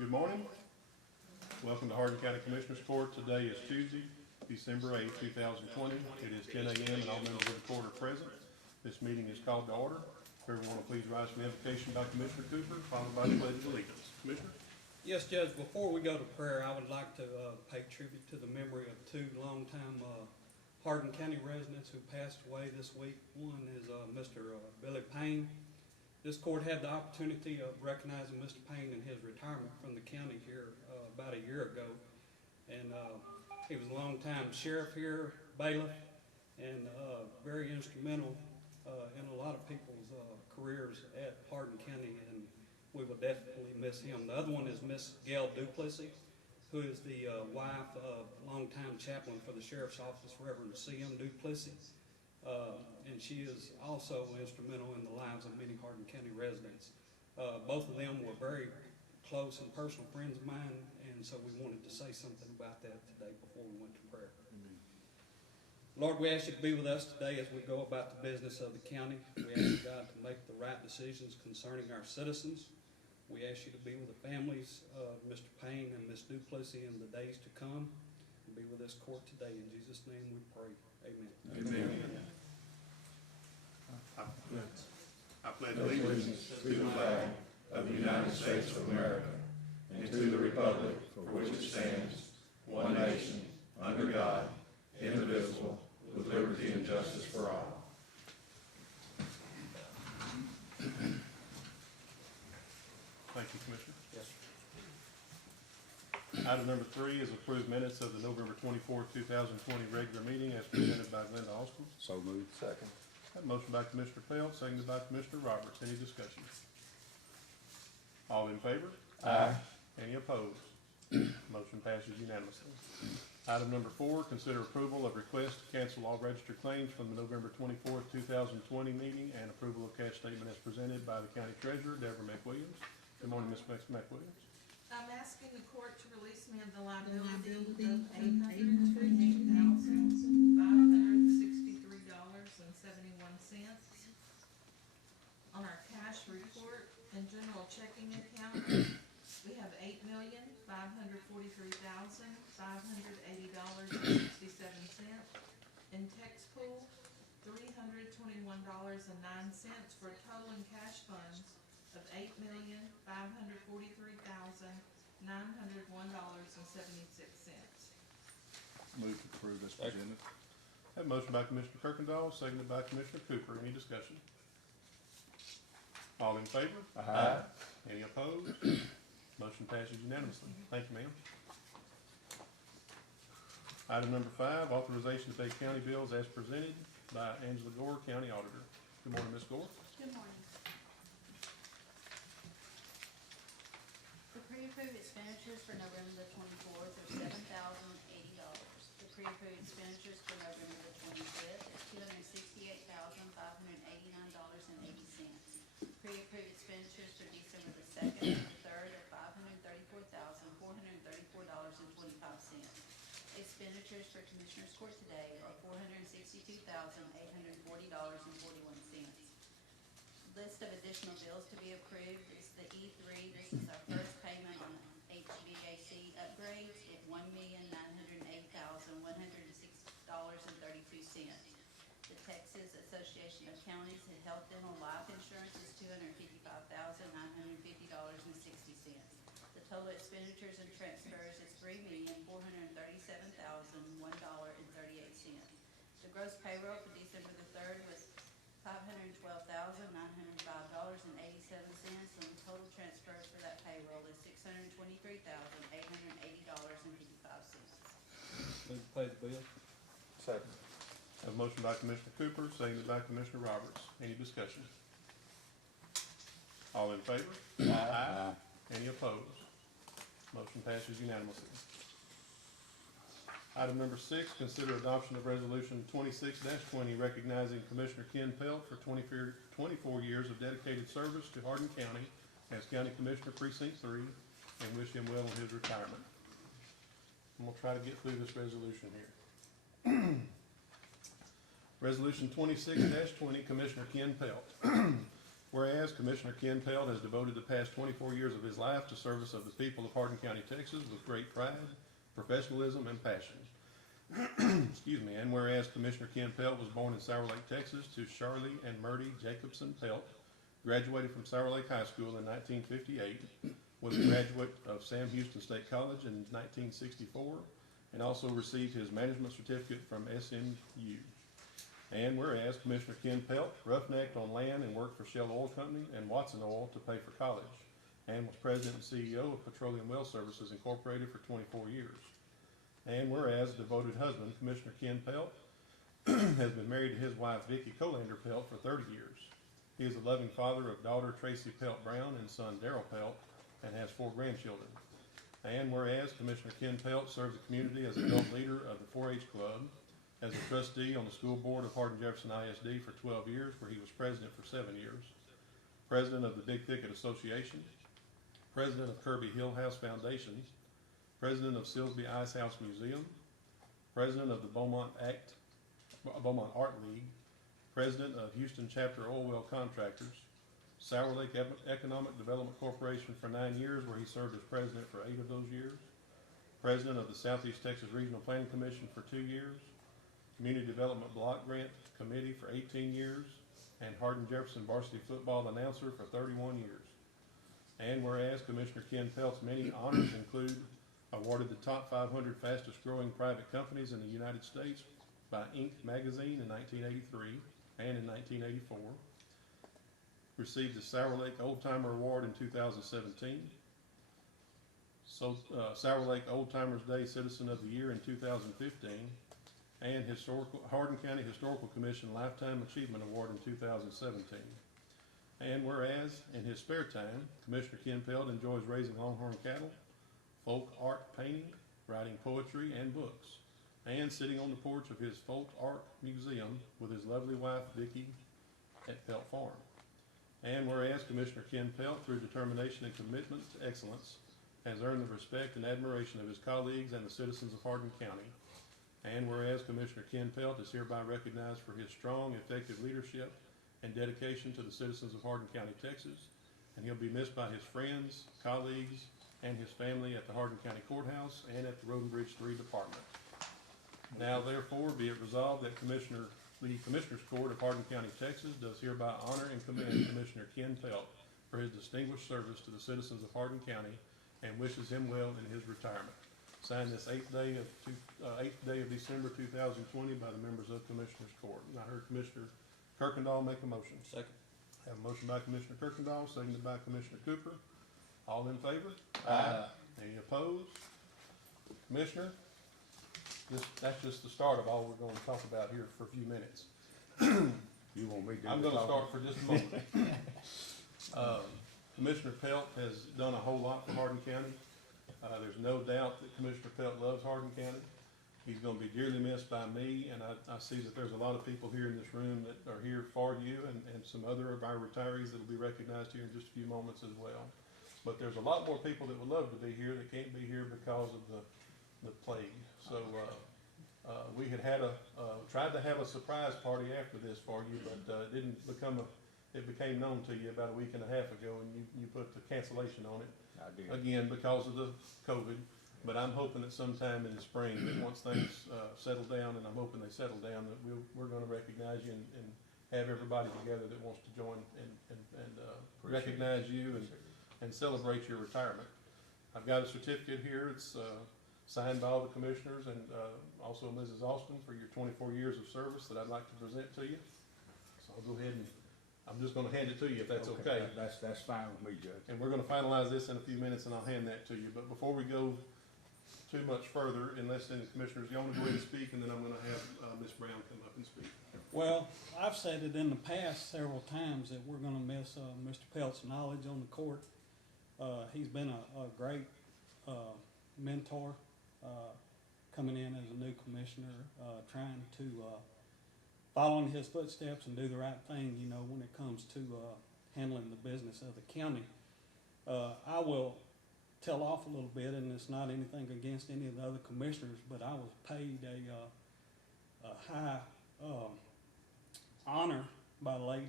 Good morning. Welcome to Hardin County Commissioners Court. Today is Tuesday, December 8, 2020. It is 10 a.m. and all members of the court are present. This meeting is called to order. Everyone will please rise for the invocation by Commissioner Cooper, followed by the Pledge of Allegiance. Commissioner? Yes, Judge, before we go to prayer, I would like to pay tribute to the memory of two longtime Hardin County residents who passed away this week. One is Mr. Billy Payne. This court had the opportunity of recognizing Mr. Payne in his retirement from the county here about a year ago. And he was a longtime sheriff here, bailiff, and very instrumental in a lot of people's careers at Hardin County, and we will definitely miss him. The other one is Miss Gail Duplessis, who is the wife of longtime chaplain for the sheriff's office, Reverend C.M. Duplessis. And she is also instrumental in the lives of many Hardin County residents. Both of them were very close and personal friends of mine, and so we wanted to say something about that today before we went to prayer. Amen. Lord, we ask you to be with us today as we go about the business of the county. We ask you, God, to make the right decisions concerning our citizens. We ask you to be with the families of Mr. Payne and Ms. Duplessis in the days to come. And be with this court today. In Jesus' name we pray. Amen. Amen. I pledge allegiance to the flag of the United States of America and to the republic for which it stands, one nation, under God, indivisible, with liberty and justice for all. Thank you, Commissioner. Yes, sir. Item number 3 is approved minutes of the November 24, 2020 regular meeting as presented by Glenda Austin. So moved. Second. That motion by Commissioner Pelt, seconded by Commissioner Roberts. Any discussion? All in favor? Aye. Any opposed? Motion passes unanimously. Item number 4, consider approval of request to cancel all registered claims from the November 24, 2020 meeting and approval of cash statement as presented by the County Treasurer, Deborah McWilliams. Good morning, Ms. McWilliams. I'm asking the court to release me of the liability of $828,563.71 on our cash report and general checking account. We have $8,543,580.67 in tax pool, $321.09 for a total in cash funds of $8,543,901.76. Move to approve as presented. Have a motion by Commissioner Kirkendall, seconded by Commissioner Cooper. Any discussion? All in favor? Aye. Any opposed? Motion passes unanimously. Thank you, ma'am. Item number 5, authorization to pay county bills as presented by Angela Gore, County Auditor. Good morning, Ms. Gore. Good morning. The pre-approved expenditures for November the 24th are $7,080. The pre-approved expenditures for November the 25th is $268,589.80. Pre-approved expenditures for December the 2nd and the 3rd are $534,434.25. Expenditures for Commissioners Court today are $462,840.41. List of additional bills to be approved is the E3. This is our first payment on HVAC upgrades at $1,908,106.32. The Texas Association of Counties and Health Dental Life Insurance is $255,950.60. The total expenditures and transfers is $3,437,001.38. The gross payroll for December the 3rd was $512,905.87, and the total transfers for that payroll is $623,880.55. Move to pay the bill. Second. Have a motion by Commissioner Cooper, seconded by Commissioner Roberts. Any discussion? All in favor? Aye. Any opposed? Motion passes unanimously. Item number 6, consider adoption of resolution 26-20 recognizing Commissioner Ken Pelt for 24 years of dedicated service to Hardin County as County Commissioner Precinct 3 and wish him well in his retirement. I'm going to try to get through this resolution here. Resolution 26-20, Commissioner Ken Pelt. Whereas Commissioner Ken Pelt has devoted the past 24 years of his life to service of the people of Hardin County, Texas with great pride, professionalism, and passion. Excuse me. And whereas Commissioner Ken Pelt was born in Sour Lake, Texas to Charlie and Murdy Jacobson Pelt, graduated from Sour Lake High School in 1958, was a graduate of Sam Houston State College in 1964, and also received his management certificate from SMU. And whereas Commissioner Ken Pelt roughnecked on land and worked for Shell Oil Company and Watson Oil to pay for college, and was president and CEO of Petroleum Well Services Incorporated for 24 years. And whereas devoted husband, Commissioner Ken Pelt, has been married to his wife, Vicki Colander Pelt, for 30 years. He is a loving father of daughter Tracy Pelt Brown and son Darrell Pelt, and has 4 grandchildren. And whereas Commissioner Ken Pelt serves the community as adult leader of the 4-H Club, as a trustee on the school board of Hardin Jefferson ISD for 12 years, where he was president for 7 years, president of the Big Thicket Association, president of Kirby Hill House Foundation, president of Silsby Ice House Museum, president of the Beaumont Art League, president of Houston Chapter Oil Well Contractors, Sour Lake Economic Development Corporation for 9 years, where he served as president for 8 of those years, president of the Southeast Texas Regional Planning Commission for 2 years, Community Development Block Grant Committee for 18 years, and Hardin Jefferson varsity football announcer for 31 years. And whereas Commissioner Ken Pelt's many honors include awarded the top 500 fastest growing private companies in the United States by Inc. magazine in 1983 and in 1984, received the Sour Lake Old Timer Award in 2017, Sour Lake Old Timers Day Citizen of the Year in 2015, and Hardin County Historical Commission Lifetime Achievement Award in 2017. And whereas in his spare time, Commissioner Ken Pelt enjoys raising longhorn cattle, folk art painting, writing poetry and books, and sitting on the porch of his folk art museum with his lovely wife Vicki at Pelt Farm. And whereas Commissioner Ken Pelt, through determination and commitment to excellence, has earned the respect and admiration of his colleagues and the citizens of Hardin County. And whereas Commissioner Ken Pelt is hereby recognized for his strong, effective leadership and dedication to the citizens of Hardin County, Texas, and he'll be missed by his friends, colleagues, and his family at the Hardin County Courthouse and at the Rosenbridge 3 Department. Now therefore be it resolved that the Commissioners Court of Hardin County, Texas does hereby honor and commend Commissioner Ken Pelt for his distinguished service to the citizens of Hardin County and wishes him well in his retirement. Signed this 8th day of December 2020 by the members of Commissioners Court. And I heard Commissioner Kirkendall make a motion. Second. Have a motion by Commissioner Kirkendall, seconded by Commissioner Cooper. All in favor? Aye. Any opposed? Commissioner, that's just the start of all we're going to talk about here for a few minutes. You want me to? I'm going to start for just a moment. Commissioner Pelt has done a whole lot for Hardin County. There's no doubt that Commissioner Pelt loves Hardin County. He's going to be dearly missed by me, and I see that there's a lot of people here in this room that are here for you, and some other of our retirees that will be recognized here in just a few moments as well. But there's a lot more people that would love to be here that can't be here because of the plague. So we had tried to have a surprise party after this for you, but it became known to you about a week and a half ago, and you put the cancellation on it. I did. Again, because of the COVID. But I'm hoping that sometime in the spring, that once things settle down, and I'm hoping they settle down, that we're going to recognize you and have everybody together that wants to join and recognize you and celebrate your retirement. I've got a certificate here. It's signed by all the commissioners and also Mrs. Austin for your 24 years of service that I'd like to present to you. So I'll go ahead and I'm just going to hand it to you if that's okay. That's fine with me, Judge. And we're going to finalize this in a few minutes, and I'll hand that to you. But before we go too much further, unless any commissioners, you want to go ahead and speak, and then I'm going to have Ms. Brown come up and speak. Well, I've said it in the past several times that we're gonna miss Mr. Pelt's knowledge on the court. He's been a great mentor, coming in as a new commissioner, trying to follow in his footsteps and do the right thing, you know, when it comes to handling the business of the county. I will tell off a little bit, and it's not anything against any of the other commissioners, but I was paid a high honor by late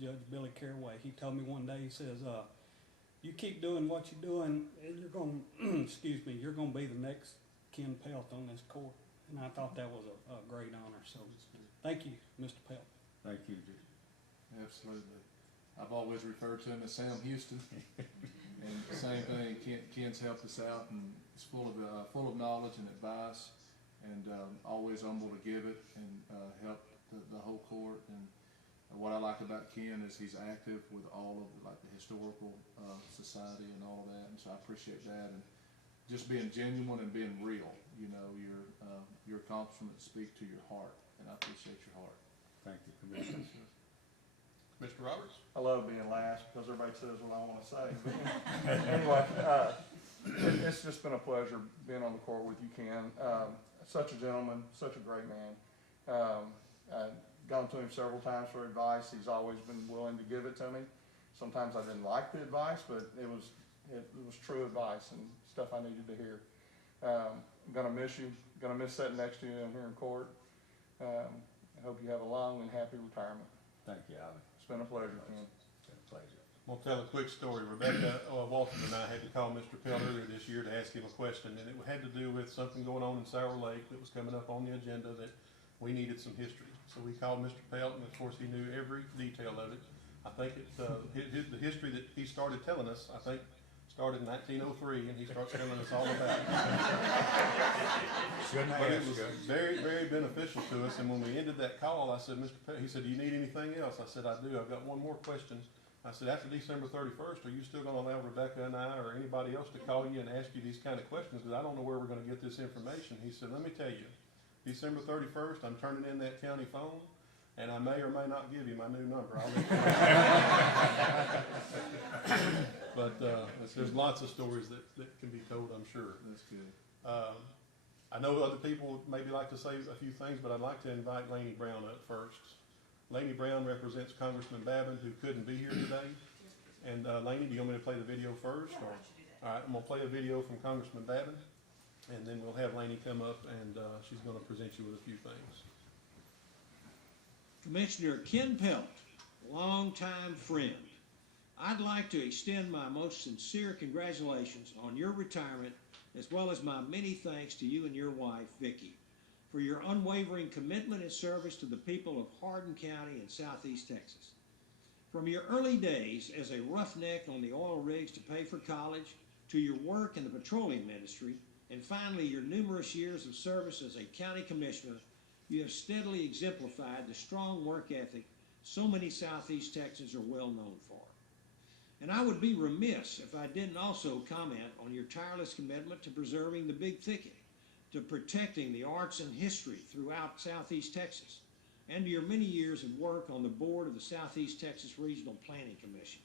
Judge Billy Caraway. He told me one day, he says, you keep doing what you're doing, and you're going excuse me, you're going to be the next Ken Pelt on this court. And I thought that was a great honor. So thank you, Mr. Pelt. Thank you, Judge. Absolutely. I've always referred to him as Sam Houston. And same thing, Ken's helped us out and is full of knowledge and advice, and always humble to give it and help the whole court. And what I like about Ken is he's active with all of the historical society and all of that, and so I appreciate that. And just being genuine and being real, you know, your accomplishments speak to your heart, and I appreciate your heart. Thank you, Commissioner. Mr. Roberts? I love being last because everybody says what I want to say. But anyway, it's just been a pleasure being on the court with you, Ken. Such a gentleman, such a great man. I've gone to him several times for advice. He's always been willing to give it to me. Sometimes I didn't like the advice, but it was true advice and stuff I needed to hear. I'm gonna miss you. Gonna miss sitting next to you in here in court. I hope you have a long and happy retirement. Thank you, Alvin. It's been a pleasure, Ken. It's been a pleasure. I'm gonna tell a quick story. Rebecca Walton and I had to call Mr. Pelt earlier this year to ask him a question, and it had to do with something going on in Sour Lake that was coming up on the agenda that we needed some history. So we called Mr. Pelt, and of course he knew every detail of it. I think the history that he started telling us, I think, started in 1903, and he starts telling us all about it. But it was very, very beneficial to us. And when we ended that call, I said, Mr. Pelt, he said, do you need anything else? I said, I do. I've got one more question. I said, after December 31st, are you still going to allow Rebecca and I or anybody else to call you and ask you these kind of questions? Because I don't know where we're going to get this information. He said, let me tell you, December 31st, I'm turning in that county phone, and I may or may not give you my new number. I'll let you know. But there's lots of stories that can be told, I'm sure. That's good. I know other people would maybe like to say a few things, but I'd like to invite Laney Brown up first. Laney Brown represents Congressman Babin, who couldn't be here today. And Laney, do you want me to play the video first? Yeah, Or? why don't you do that? All right, I'm going to play a video from Congressman Babin, and then we'll have Laney come up, and she's going to present you with a few things. Commissioner Ken Pelt, longtime friend, I'd like to extend my most sincere congratulations on your retirement, as well as my many thanks to you and your wife, Vicki, for your unwavering commitment and service to the people of Hardin County in southeast Texas. From your early days as a roughneck on the oil rigs to pay for college, to your work in the petroleum industry, and finally your numerous years of service as a county commissioner, you have steadily exemplified the strong work ethic so many southeast Texans are well known for. And I would be remiss if I didn't also comment on your tireless commitment to preserving the Big Thicket, to protecting the arts and history throughout southeast Texas, and to your many years of work on the board of the Southeast Texas Regional Planning Commission.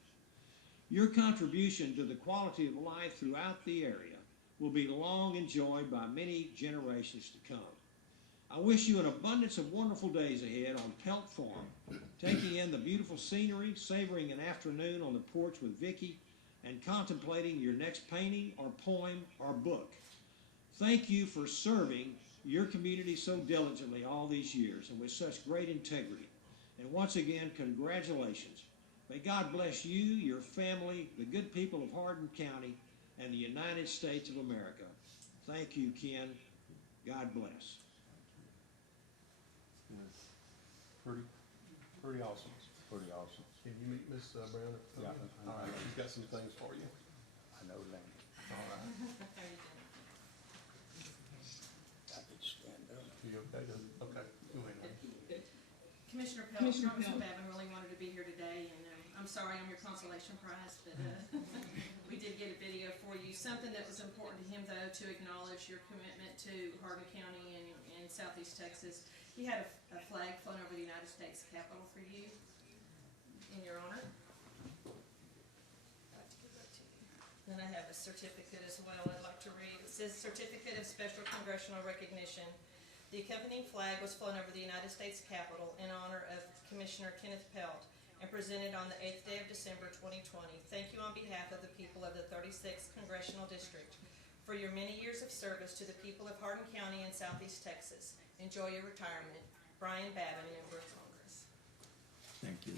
Your contribution to the quality of life throughout the area will be long enjoyed by many generations to come. I wish you an abundance of wonderful days ahead on Pelt Farm, taking in the beautiful scenery, savoring an afternoon on the porch with Vicki, and contemplating your next painting or poem or book. Thank you for serving your community so diligently all these years and with such great integrity. And once again, congratulations. May God bless you, your family, the good people of Hardin County, and the United States of America. Thank you, Ken. God bless. Pretty awesome. Pretty awesome. Can you meet Miss Brown? Yeah. All right, she's got some things for you. I know Laney. All right. I could stand up. You okay? Okay, go ahead. Laney. Commissioner Pelt, Congressman Babin really wanted to be here today, and I'm sorry I'm your consolation prize, but we did get a video for you. Something that was important to him, though, to acknowledge your commitment to Hardin County and southeast Texas. He had a flag flown over the United States Capitol for you in your honor. Then I have a certificate as well I'd like to read. It says Certificate of Special Congressional Recognition. The accompanying flag was flown over the United States Capitol in honor of Commissioner Kenneth Pelt and presented on the 8th day of December 2020. Thank you on behalf of the people of the 36th Congressional District for your many years of service to the people of Hardin County and southeast Texas. Enjoy your retirement. Brian Babin, Member of Congress. Thank you.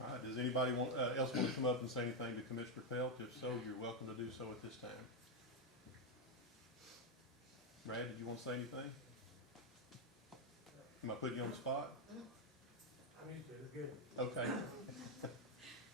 All right, does anybody else want to come up and say anything to Commissioner Pelt? If so, you're welcome to do so at this time. Brad, did you want to say anything? Am I putting you on the spot? I'm used to it, it's good. Okay.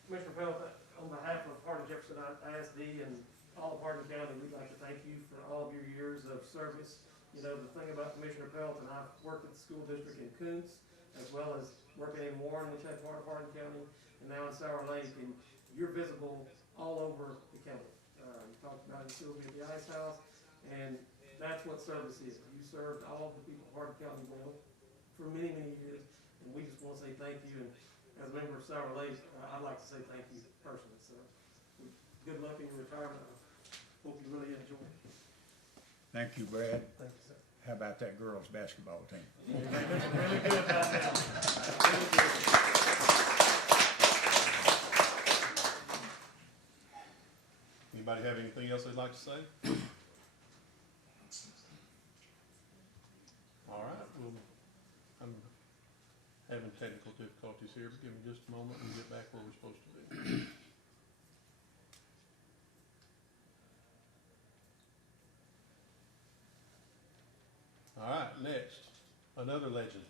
Commissioner Pelt, on behalf of Hardin Jefferson ISD and all of Hardin County, we'd like to thank you for all of your years of service. You know, the thing about Commissioner Pelt, and I've worked at the school district in Kuntz, as well as working in Warren, which had part of Hardin County, and now in Sour Lake, and you're visible all over the county. You talked about in Silsby at the Ice House, and that's what service is. You served all of the people of Hardin County well for many, many years, and we just want to say thank you. And as a member of Sour Lake, I'd like to say thank you personally. So, good luck in your retirement. I hope you really enjoy it. Thank you, Brad. Thank you, sir. How about that girls' basketball team? Really good about that. Really good. Anybody have anything else they'd like to say? All right, well, I'm having technical difficulties here, but give me just a moment and get back where we're supposed to be. All right, next, another legend.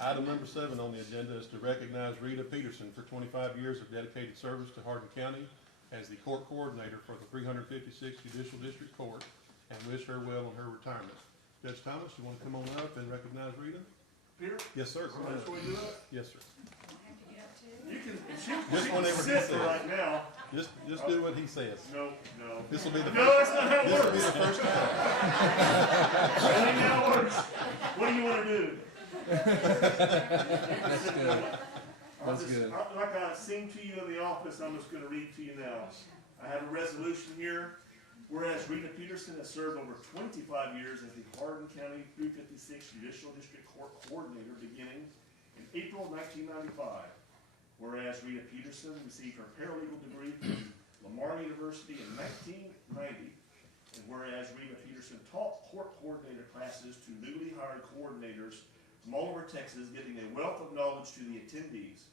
Item number 7 on the agenda is to recognize Rita Peterson for 25 years of dedicated service to Hardin County as the court coordinator for the 356th Judicial District Court, and wish her well on her retirement. Judge Thomas, you want to come on up and recognize Rita? Peter? Yes, sir. Come on That's up. where you do it? Yes, sir. You can, Just she whenever can he sit says. right now. Just do what he says. No. This will be the No, that's not how it this will be works. the first time. That ain't how it works. What do you wanna do? That's good. That's good. Like I sing to you in the office, I'm just gonna read to you now. I have a resolution here. Whereas Rita Peterson has served over 25 years as the Hardin County 356 Judicial District Court Coordinator beginning in April 1995. Whereas Rita Peterson received her paralegal degree from Lamar University in 1990. And whereas Rita Peterson taught court coordinator classes to newly hired coordinators from all over Texas, giving a wealth of knowledge to the attendees.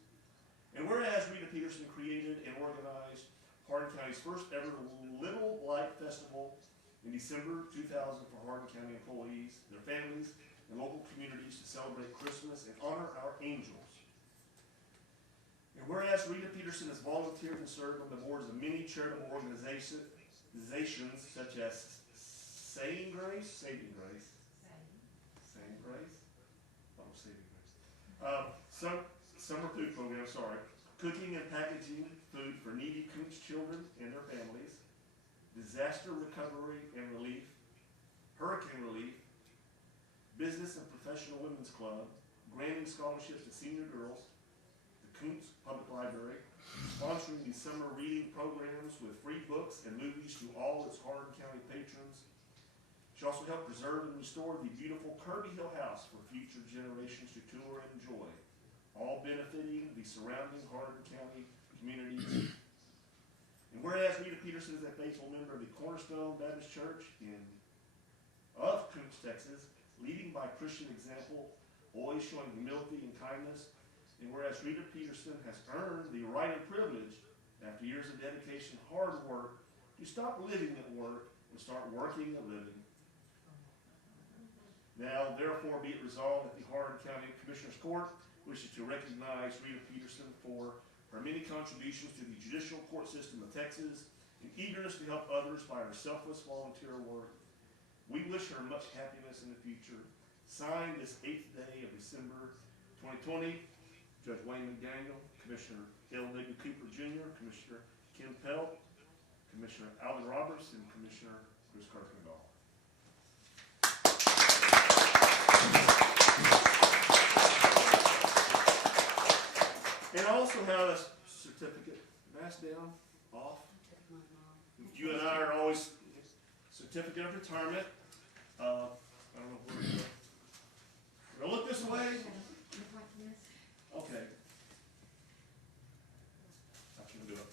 And whereas Rita Peterson created and organized Hardin County's first ever Little Light Festival in December 2000 for Hardin County employees, their families, and local communities to celebrate Christmas and honor our angels. And whereas Rita Peterson has volunteered and served on the boards of many charitable organizations such as Saving Grace, Saving Grace, summer food program, cooking and packaging food for needy Kuntz children and their families, disaster recovery and relief, hurricane relief, business and professional women's club, granting scholarships to senior girls, the Kuntz Public Library, sponsoring the summer reading programs with free books and movies to all its Hardin County patrons. She also helped preserve and restore the beautiful Kirby Hill House for future generations to tour and enjoy, all benefiting the surrounding Hardin County communities. And whereas Rita Peterson is a faithful member of the Cornerstone Baptist Church of Kuntz, Texas, leading by Christian example, always showing humility and kindness. And whereas Rita Peterson has earned the right and privilege, after years of dedication, hard work, to stop living at work and start working and living. Now, therefore, be it resolved that the Hardin County Commissioners Court wishes to recognize Rita Peterson for her many contributions to the judicial court system of Texas and eagerness to help others by her selfless volunteer work. We wish her much happiness in the future. Signed this 8th day of December 2020, Judge Wayne McDaniel, Commissioner L. W. Cooper Jr., Commissioner Kim Pelt, Commissioner Alvin Roberts, and Commissioner Chris Kirkendall. And I also have a certificate, mask down, off. You and I are always certificate of retirement. I don't know where to go. Do I look this way? Okay. I can do it.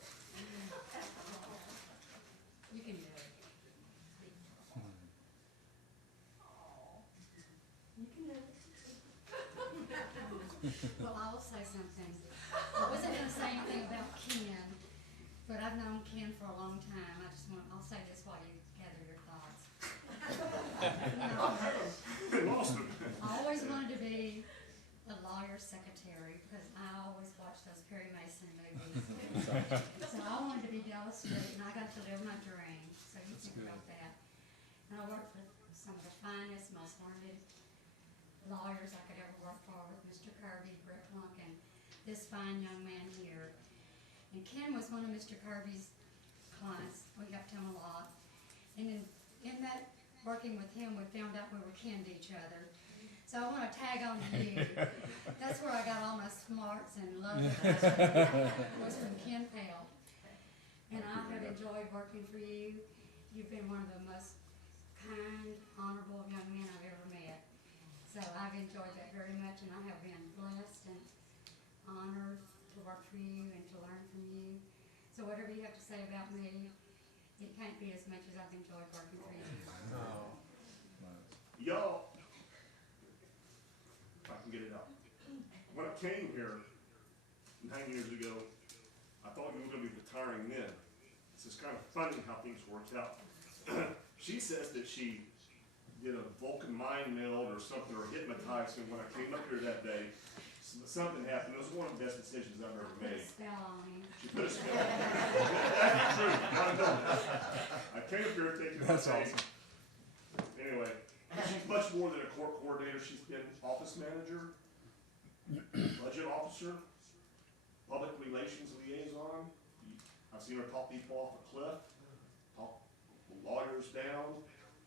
Well, I will say something. I wasn't gonna say anything about Ken, but I've known Ken for a long time. I'll say this while you gather your thoughts. You know, Lost him. I always wanted to be a lawyer's secretary because I always watched those Perry Mason movies. So I wanted to be Dallas Street, and I got to live my dream. So you think about that. And I worked for some of the finest, most learned lawyers I could ever work for, with Mr. Kirby, Brett Plunk, and this fine young man here. And Ken was one of Mr. Kirby's clients. We helped him a lot. And in that, working with him, we found out we were kin to each other. So I want to tag on to you. That's where I got all my smarts and love was from Ken Pell. And I have enjoyed working for you. You've been one of the most kind, honorable young men I've ever met. So I've enjoyed that very much, and I have been blessed and honored to work for you and to learn from you. So whatever you have to say about me, it can't be as much as I've enjoyed working for you. Y'all, if I can get it out. When I came here 9 years ago, I thought you were gonna be retiring then. It's just kind of funny how things worked out. She says that she did a Vulcan mind meld or something, or hypnotized him when I came up here that day. Something happened. It was one of the best decisions I've ever Put a made. spell on him. She put a spell on me. That's true. I know. I came up here thinking, That's okay. awesome. Anyway, she's much more than a court coordinator. She's been office manager, budget officer, public relations liaison. I've seen her talk people off a cliff, talk lawyers down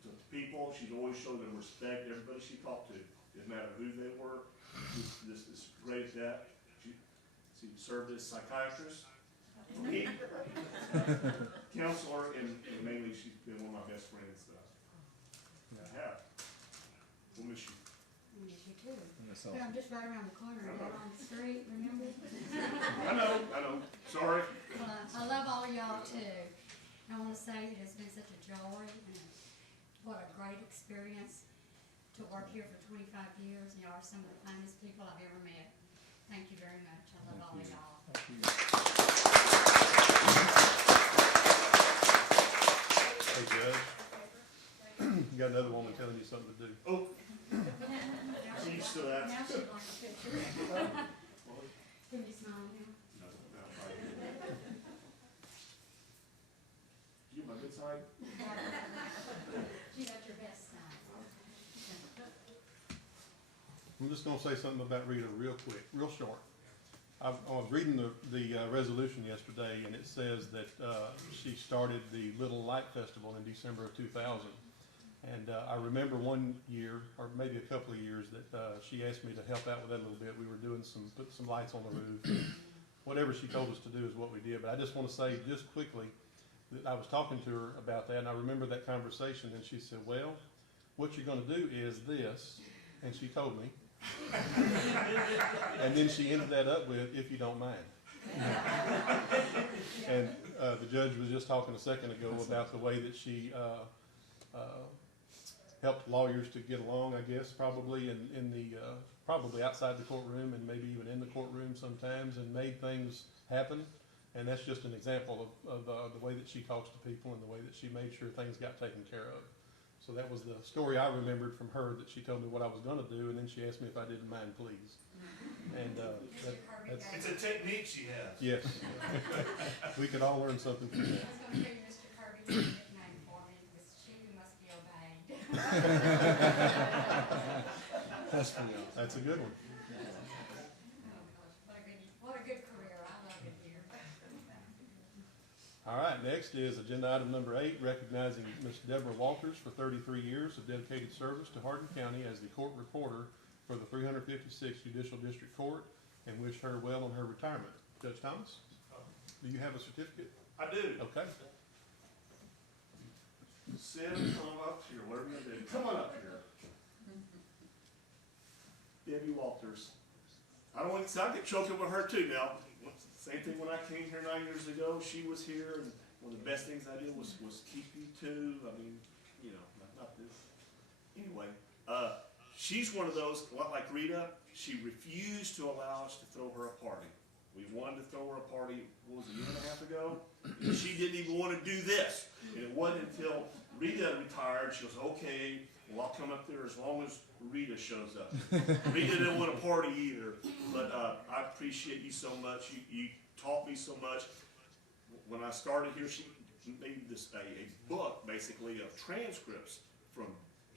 to people. She's always showed them respect. Everybody she talked to, didn't matter who they were. She's just great at that. She served as psychiatrist, counselor, and mainly she's been one of my best friends that I have. We'll miss you. I miss you too. That's But I'm just right around the corner, down on the street, remember? I know. Sorry. Well, I love all of y'all too. I want to say it has been such a joy and what a great experience to work here for 25 years. Y'all are some of the finest people I've ever met. Thank you very much. I love all of y'all. Hey, Judge. You got another woman telling you something to do. Oh, Now she she'd used to like- that. Now she'd like a picture. Can you smile now? You my good side? You got your best side. I'm just gonna say something about Rita real quick, real short. I was reading the resolution yesterday, and it says that she started the Little Light Festival in December of 2000. And I remember one year, or maybe a couple of years, that she asked me to help out with that a little bit. We were doing putting some lights on the roof. Whatever she told us to do is what we did. But I just want to say, just quickly, that I was talking to her about that, and I remember that conversation, and she said, well, what you're gonna do is this, and she told me. And then she ended that up with, if you don't mind. And the judge was just talking a second ago about the way that she helped lawyers to get along, I guess, probably probably outside the courtroom and maybe even in the courtroom sometimes, and made things happen. And that's just an example of the way that she talks to people and the way that she made sure things got taken care of. So that was the story I remembered from her, that she told me what I was gonna do, and then she asked me if I didn't mind, please. And that's, It's a technique she has. yes. We could all learn something from that. I was gonna give you Mr. Kirby's nickname for me, it was she who must be obeyed. That's a good one. What a good career, I love it here. All right, next is agenda item number 8, recognizing Ms. Deborah Walters for 33 years of dedicated service to Hardin County as the court reporter for the 356th Judicial District Court, and wish her well on her retirement. Judge Thomas, do you have a certificate? I do. Okay. Sit, come up here, whatever you do. Come on up here. Debbie Walters. I don't want to, I get choked up with her too now. Same thing when I came here 9 years ago, she was here, and one of the best things I did was keep you two. I mean, you know, not this. Anyway, She's one of those, a lot like Rita, she refused to allow us to throw her a party. We wanted to throw her a party, what was it, a year and a half ago? And she didn't even want to do this. And it wasn't until Rita retired, she was, okay, well, I'll come up there as long as Rita shows up. Rita didn't want a party either, but I appreciate you so much. You taught me so much. When I started here, she made this a book, basically, of transcripts from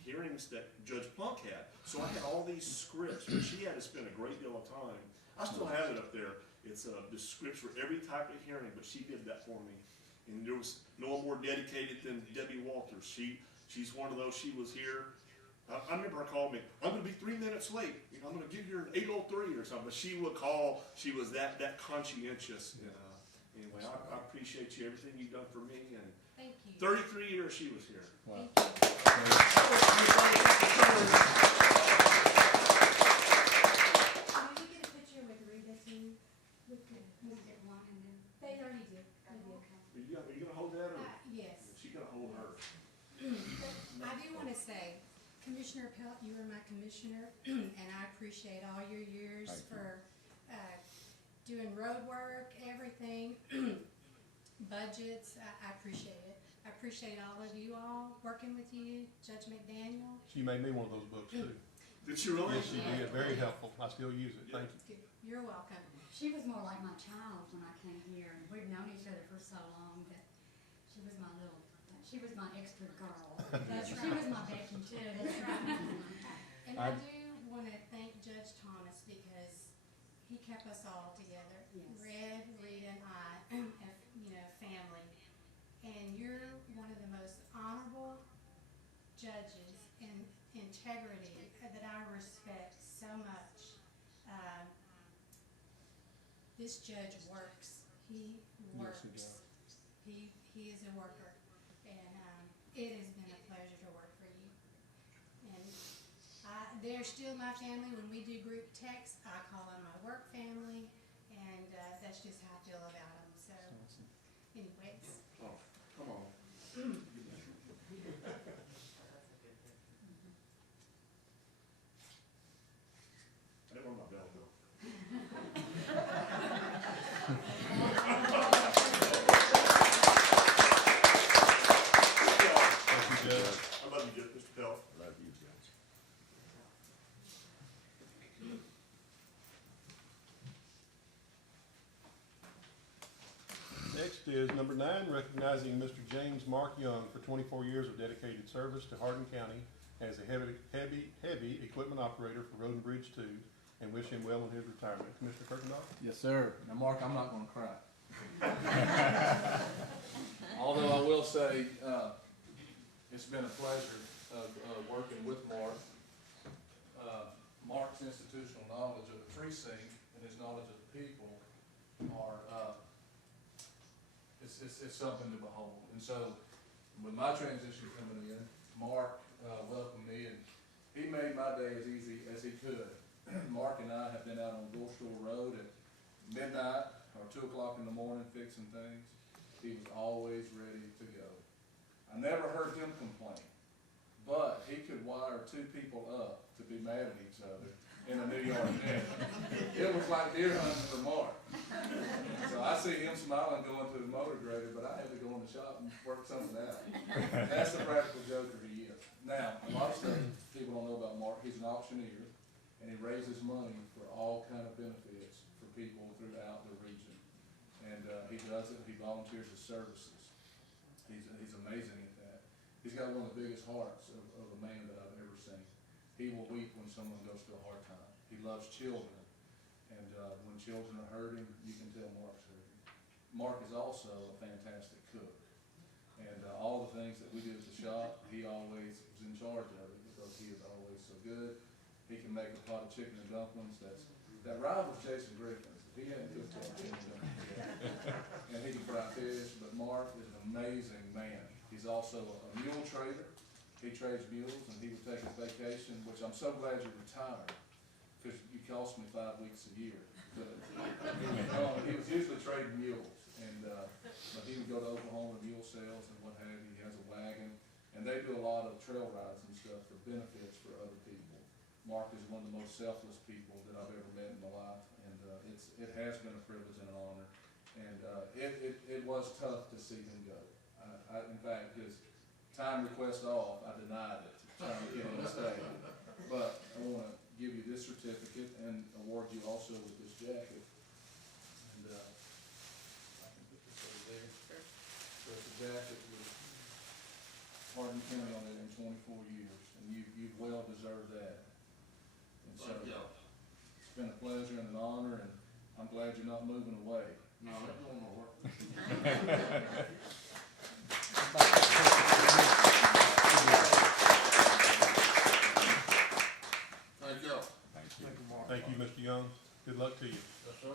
hearings that Judge Plunk had. So I had all these scripts, but she had to spend a great deal of time. I still have it up there. It's the scripts for every type of hearing, but she did that for me. And there was no one more dedicated than Debbie Walters. She's one of those. She was here. I remember her calling me, I'm going to be 3 minutes late. You know, I'm going to get here at 8:03 or something. But she would call. She was that conscientious. Anyway, I appreciate you, everything you've done for me. And Thank you. 33 years she was here. Wow. Can we get a picture with Rita too? We could get one and then, they already did, they did. Are you going to hold that? Or Yes. she's going to hold her? I do want to say, Commissioner Pelt, you are my commissioner, and I appreciate all your years Thank you. for doing road work, everything, budgets. I appreciate it. I appreciate all of you all working with you, Judge McDaniel. She made me one of those books too. Did she really? Yes, she did. Very helpful. I still use it. Thank you. You're welcome. She was more like my child when I came here, and we've known each other for so long that she was my extra girl. That's She right. was my Becky too. That's right. And I I- do want to thank Judge Thomas because he kept us all together. Yes. Red, Rita, and I, family. And you're one of the most honorable judges in integrity that I respect so much. This judge works. He works. Yes, he does. He is a worker. And it has been a pleasure to work for you. And they're still my family. When we do group text, I call them my work family, and that's just how I feel about them. So, anyways, Oh, come on. I didn't want my bell though. Thank you, Judge. I love you, Mr. Bell. Love you, Judge. Next is number 9, recognizing Mr. James Mark Young for 24 years of dedicated service to Hardin County as a heavy equipment operator for Rosenbridge 2, and wish him well in his retirement. Commissioner Kirkendall? Yes, sir. Now, Mark, I'm not going to cry. Although I will say, it's been a pleasure of working with Mark. Mark's institutional knowledge of the precinct and his knowledge of the people are, it's something to behold. And so, with my transition coming in, Mark welcomed me, and he made my day as easy as he could. Mark and I have been out on Gore Store Road at midnight or 2 o'clock in the morning fixing things. He was always ready to go. I never heard him complain, but he could wire 2 people up to be mad at each other in a New York day. It was like deer hunting for Mark. So I see him smiling going to the motor grader, but I had to go in the shop and work something out. That's the practical joker he is. Now, a lot of stuff people don't know about Mark. He's an auctioneer, and he raises money for all kind of benefits for people throughout the region. And he does it. He volunteers his services. He's amazing at that. He's got one of the biggest hearts of a man that I've ever seen. He will weep when someone goes through a hard time. He loves children, and when children are hurting, you can tell Mark's hurting. Mark is also a fantastic cook, and all the things that we do at the shop, he always was in charge of it because he is always so good. He can make a pot of chicken and dumplings that rivals Jason Griffin's. He hadn't cooked pot of chicken and dumplings yet. And he can fry fish, but Mark is an amazing man. He's also a mule trader. He trades mules, and he would take his vacation, which I'm so glad you're retired, because you cost me 5 weeks a year. But he was usually trading mules, but he would go to Oklahoma mule sales and what have you. He has a wagon, and they do a lot of trail rides and stuff for benefits for other people. Mark is one of the most selfless people that I've ever met in my life, and it has been a privilege and an honor. And it was tough to see him go. In fact, his time request off, I denied it, trying to get him to stay. But I want to give you this certificate and award you also with this jacket. And I can put this over there. So it's a jacket with Hardin County on it in 24 years, and you've well deserved that. And so it's been a pleasure and an honor, and I'm glad you're not moving away. No, that don't work. Thank you. Thank you, Mr. Young. Good luck to you. Yes, sir.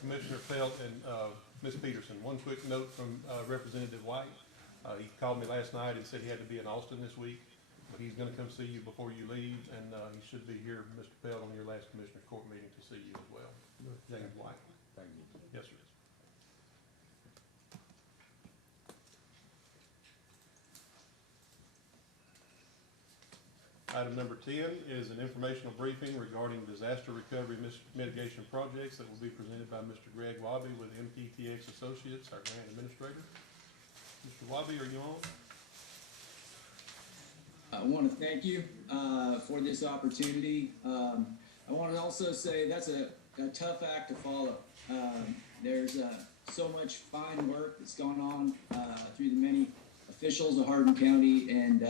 Commissioner Pelt and Ms. Peterson, one quick note from Representative White. He called me last night and said he had to be in Austin this week, but he's gonna come see you before you leave, and he should be here, Mr. Pelt, on your last Commissioner Court meeting to see you as well. James White. Thank you. Yes, sir. Item number 10 is an informational briefing regarding disaster recovery mitigation projects that will be presented by Mr. Greg Wabi with MPTX Associates, our grant administrator. Mr. Wabi, are you on? I want to thank you for this opportunity. I want to also say that's a tough act to follow. There's so much fine work that's gone on through the many officials of Hardin County, and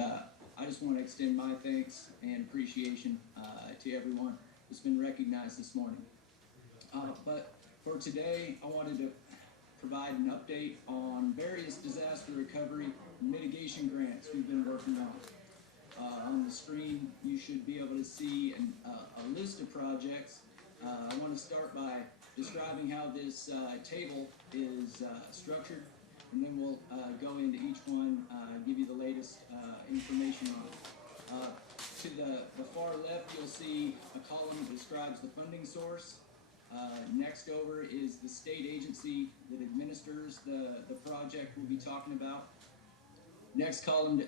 I just want to extend my thanks and appreciation to everyone who's been recognized this morning. But for today, I wanted to provide an update on various disaster recovery and mitigation grants we've been working on. On the screen, you should be able to see a list of projects. I want to start by describing how this table is structured, and then we'll go into each one, give you the latest information on it. To the far left, you'll see a column that describes the funding source. Next over is the state agency that administers the project we'll be talking about. Next column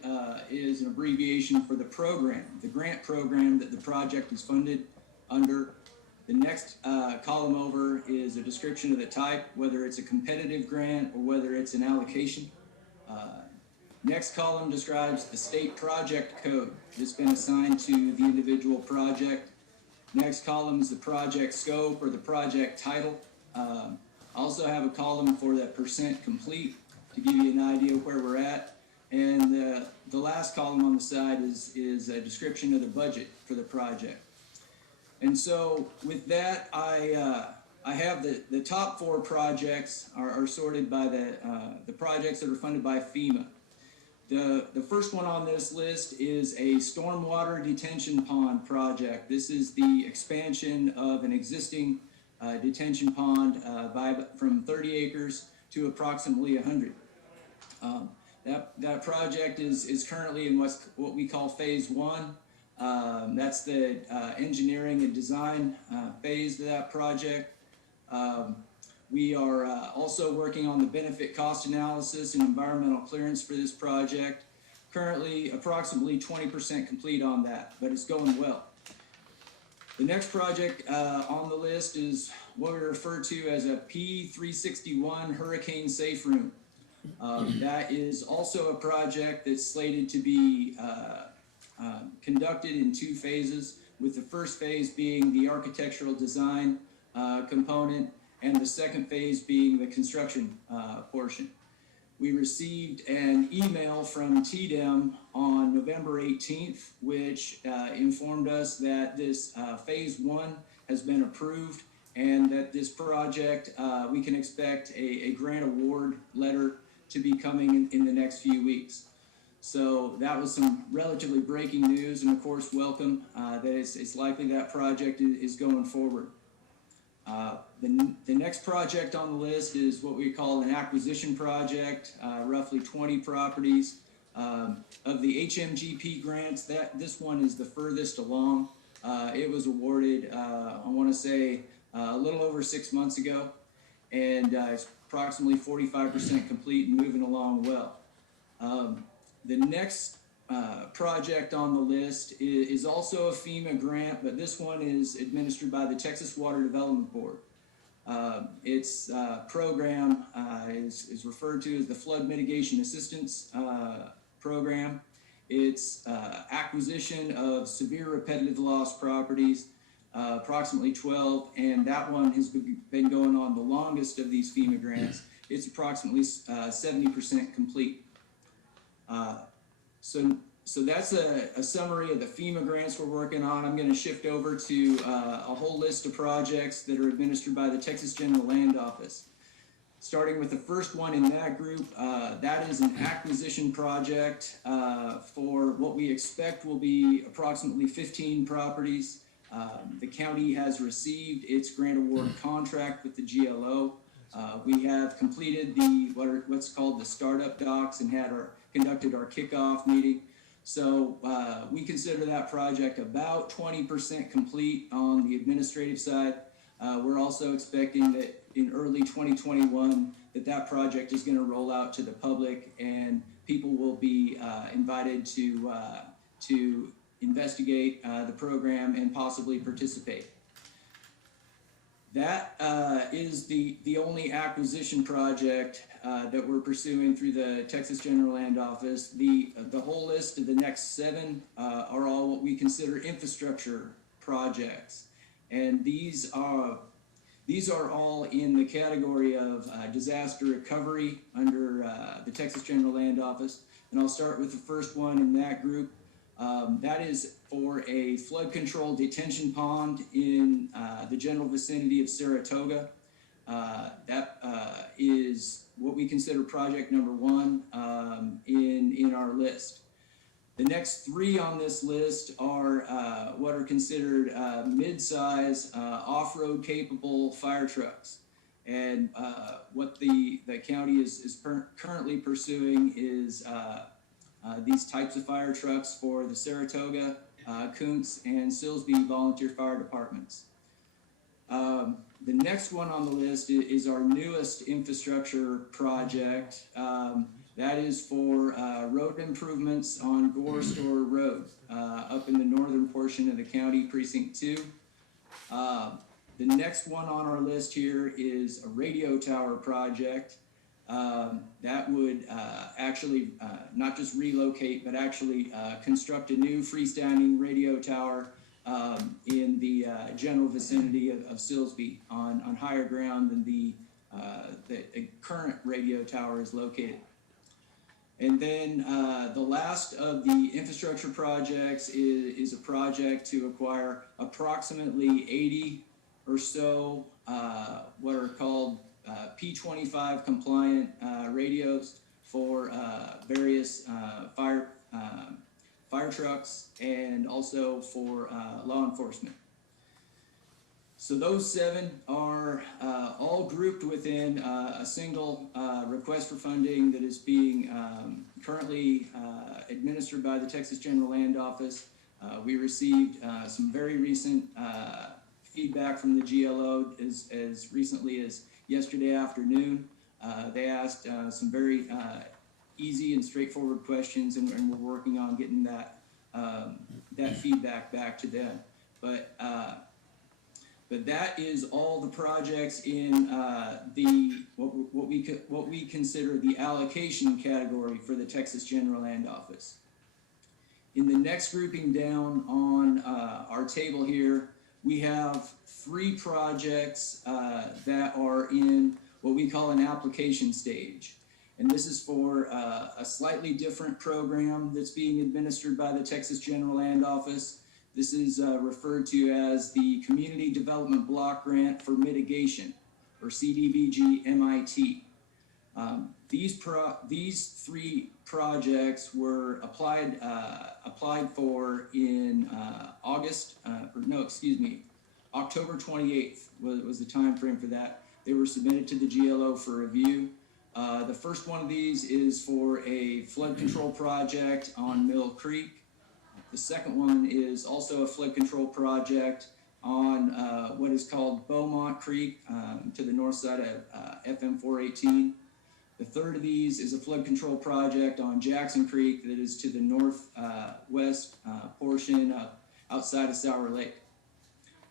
is an abbreviation for the program, the grant program that the project is funded under. The next column over is a description of the type, whether it's a competitive grant or whether it's an allocation. Next column describes the state project code that's been assigned to the individual project. Next column is the project scope or the project title. I also have a column for that percent complete to give you an idea of where we're at. And the last column on the side is a description of the budget for the project. And so with that, I have the top four projects are sorted by the projects that are funded by FEMA. The first one on this list is a stormwater detention pond project. This is the expansion of an existing detention pond from 30 acres to approximately 100. That project is currently in what we call phase one. That's the engineering and design phase of that project. We are also working on the benefit cost analysis and environmental clearance for this project. Currently approximately 20% complete on that, but it's going well. The next project on the list is what we refer to as a P361 hurricane safe room. That is also a project that's slated to be conducted in two phases, with the first phase being the architectural design component and the second phase being the construction portion. We received an email from TDEM on November 18th, which informed us that this phase one has been approved and that this project, we can expect a grant award letter to be coming in the next few weeks. So that was some relatively breaking news, and of course welcome that it's likely that project is going forward. The next project on the list is what we call an acquisition project, roughly 20 properties. Of the HMGP grants, this one is the furthest along. It was awarded, I want to say, a little over 6 months ago. and it's approximately 45% complete and moving along well. The next project on the list is also a FEMA grant, but this one is administered by the Texas Water Development Board. Its program is referred to as the Flood Mitigation Assistance Program. It's acquisition of severe repetitive loss properties, approximately 12, and that one has been going on the longest of these FEMA grants. It's approximately 70% complete. So that's a summary of the FEMA grants we're working on. I'm going to shift over to a whole list of projects that are administered by the Texas General Land Office. Starting with the first one in that group, that is an acquisition project for what we expect will be approximately 15 properties. The county has received its grant award contract with the GLO. We have completed what's called the startup docs and conducted our kickoff meeting. So we consider that project about 20% complete on the administrative side. We're also expecting that in early 2021 that project is going to roll out to the public, and people will be invited to investigate the program and possibly participate. That is the only acquisition project that we're pursuing through the Texas General Land Office. The whole list of the next 7 are all what we consider infrastructure projects, and these are all in the category of disaster recovery under the Texas General Land Office. And I'll start with the first one in that group. That is for a flood control detention pond in the general vicinity of Saratoga. That is what we consider project number 1 in our list. The next 3 on this list are what are considered mid-size off-road capable fire trucks. And what the county is currently pursuing is these types of fire trucks for the Saratoga, Kuntz, and Silsby volunteer fire departments. The next one on the list is our newest infrastructure project. That is for road improvements on Gore Store Road up in the northern portion of the county, Precinct 2. The next one on our list here is a radio tower project that would actually not just relocate, but actually construct a new freestanding radio tower in the general vicinity of Silsby on higher ground than the current radio tower is located. And then the last of the infrastructure projects is a project to acquire approximately 80 or so what are called P25 compliant radios for various fire trucks and also for law enforcement. So those 7 are all grouped within a single request for funding that is being currently administered by the Texas General Land Office. We received some very recent feedback from the GLO as recently as yesterday afternoon. They asked some very easy and straightforward questions, and we're working on getting that feedback back to them. But that is all the projects in what we consider the allocation category for the Texas General Land Office. In the next grouping down on our table here, we have 3 projects that are in what we call an application stage. And this is for a slightly different program that's being administered by the Texas General Land Office. This is referred to as the Community Development Block Grant for Mitigation, or CDBG-MIT. These 3 projects were applied for in October 28th was the time frame for that. They were submitted to the GLO for review. The first one of these is for a flood control project on Mill Creek. The second one is also a flood control project on what is called Beaumont Creek to the north side of FM 418. The third of these is a flood control project on Jackson Creek that is to the northwest portion outside of Sour Lake.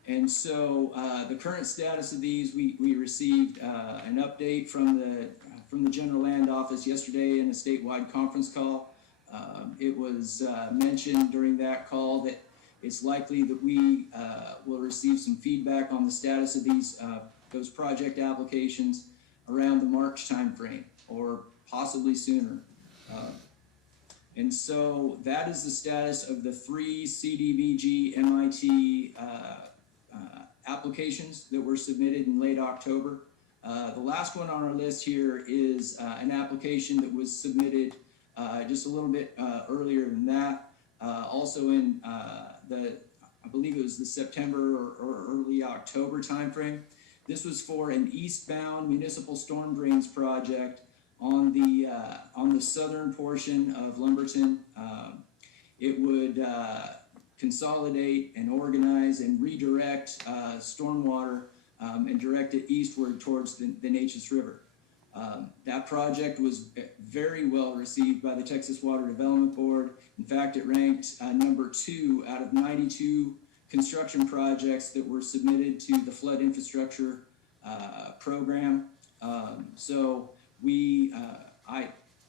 And so the current status of these, we received an update from the General Land Office yesterday in a statewide conference call. It was mentioned during that call that it's likely that we will receive some feedback on the status of those project applications around the March timeframe, or possibly sooner. And so that is the status of the 3 CDBG MIT applications that were submitted in late October. The last one on our list here is an application that was submitted just a little bit earlier than that, also in I believe it was the September or early October timeframe. This was for an eastbound municipal storm drains project on the southern portion of Lumberton. It would consolidate and organize and redirect stormwater and direct it eastward towards the Neches River. That project was very well received by the Texas Water Development Board. In fact, it ranked number 2 out of 92 construction projects that were submitted to the flood infrastructure program. So I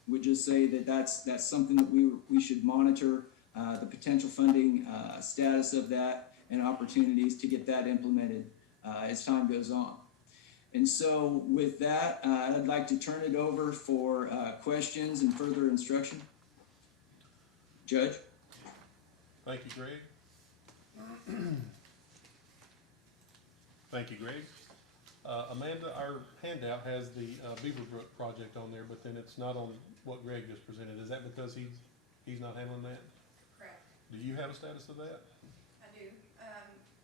would just say that that's something that we should monitor the potential funding status of that and opportunities to get that implemented as time goes on. And so with that, I'd like to turn it over for questions and further instruction. Judge? Thank you, Greg. Thank you, Greg. Amanda, our handout has the Beaverbrook project on there, but then it's not on what Greg just presented. Is that because he's not handling that? Correct. Do you have a status of that? I do.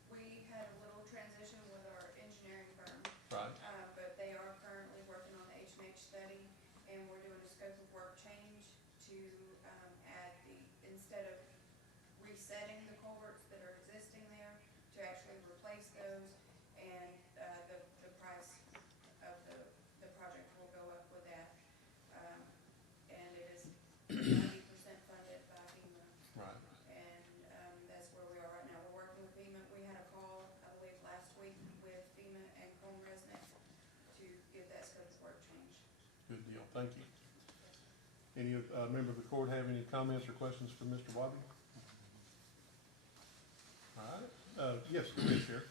We had a little transition with our engineering firm. Right. But they are currently working on the H&H study, and we're doing a scope of work change to add instead of resetting the culverts that are existing there, to actually replace those, and the price of the project will go up with that. And it is 90% funded by FEMA. Right. And that's where we are right now. We're working with FEMA. We had a call, I believe, last week with FEMA and Congressional to get that scope of work changed. Good deal. Thank you. Any member of the court have any comments or questions for Mr. Wabi? All right. Yes, go ahead, Sheriff.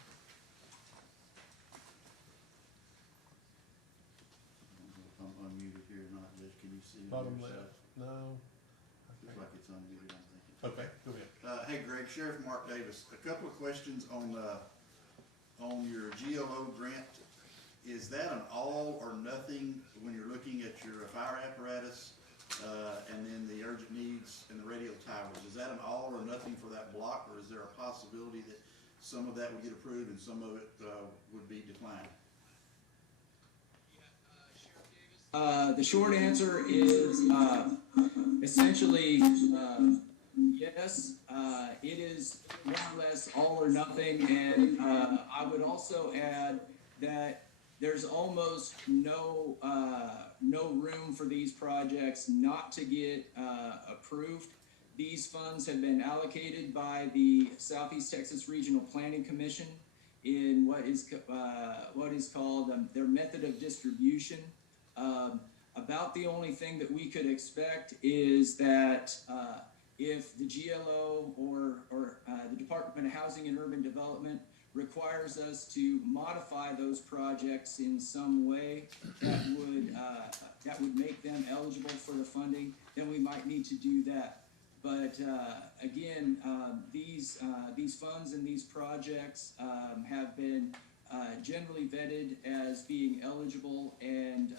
I'm unmuted here or not, Judge, can you see me? Bottom yourself? left. No. Looks like it's unmuted, I'm thinking. Okay, go ahead. Hey Greg, Sheriff Mark Davis, a couple of questions on your GLO grant. Is that an all or nothing when you're looking at your fire apparatus, and then the urgent needs and the radio towers? Is that an all or nothing for that block, or is there a possibility that some of that would get approved and some of it would be declined? The short answer is essentially yes. It is more or less all or nothing, and I would also add that there's almost no room for these projects not to get approved. These funds have been allocated by the Southeast Texas Regional Planning Commission in what is called their method of distribution. About the only thing that we could expect is that if the GLO or the Department of Housing and Urban Development requires us to modify those projects in some way that would make them eligible for the funding, then we might need to do that. But again, these funds and these projects have been generally vetted as being eligible, and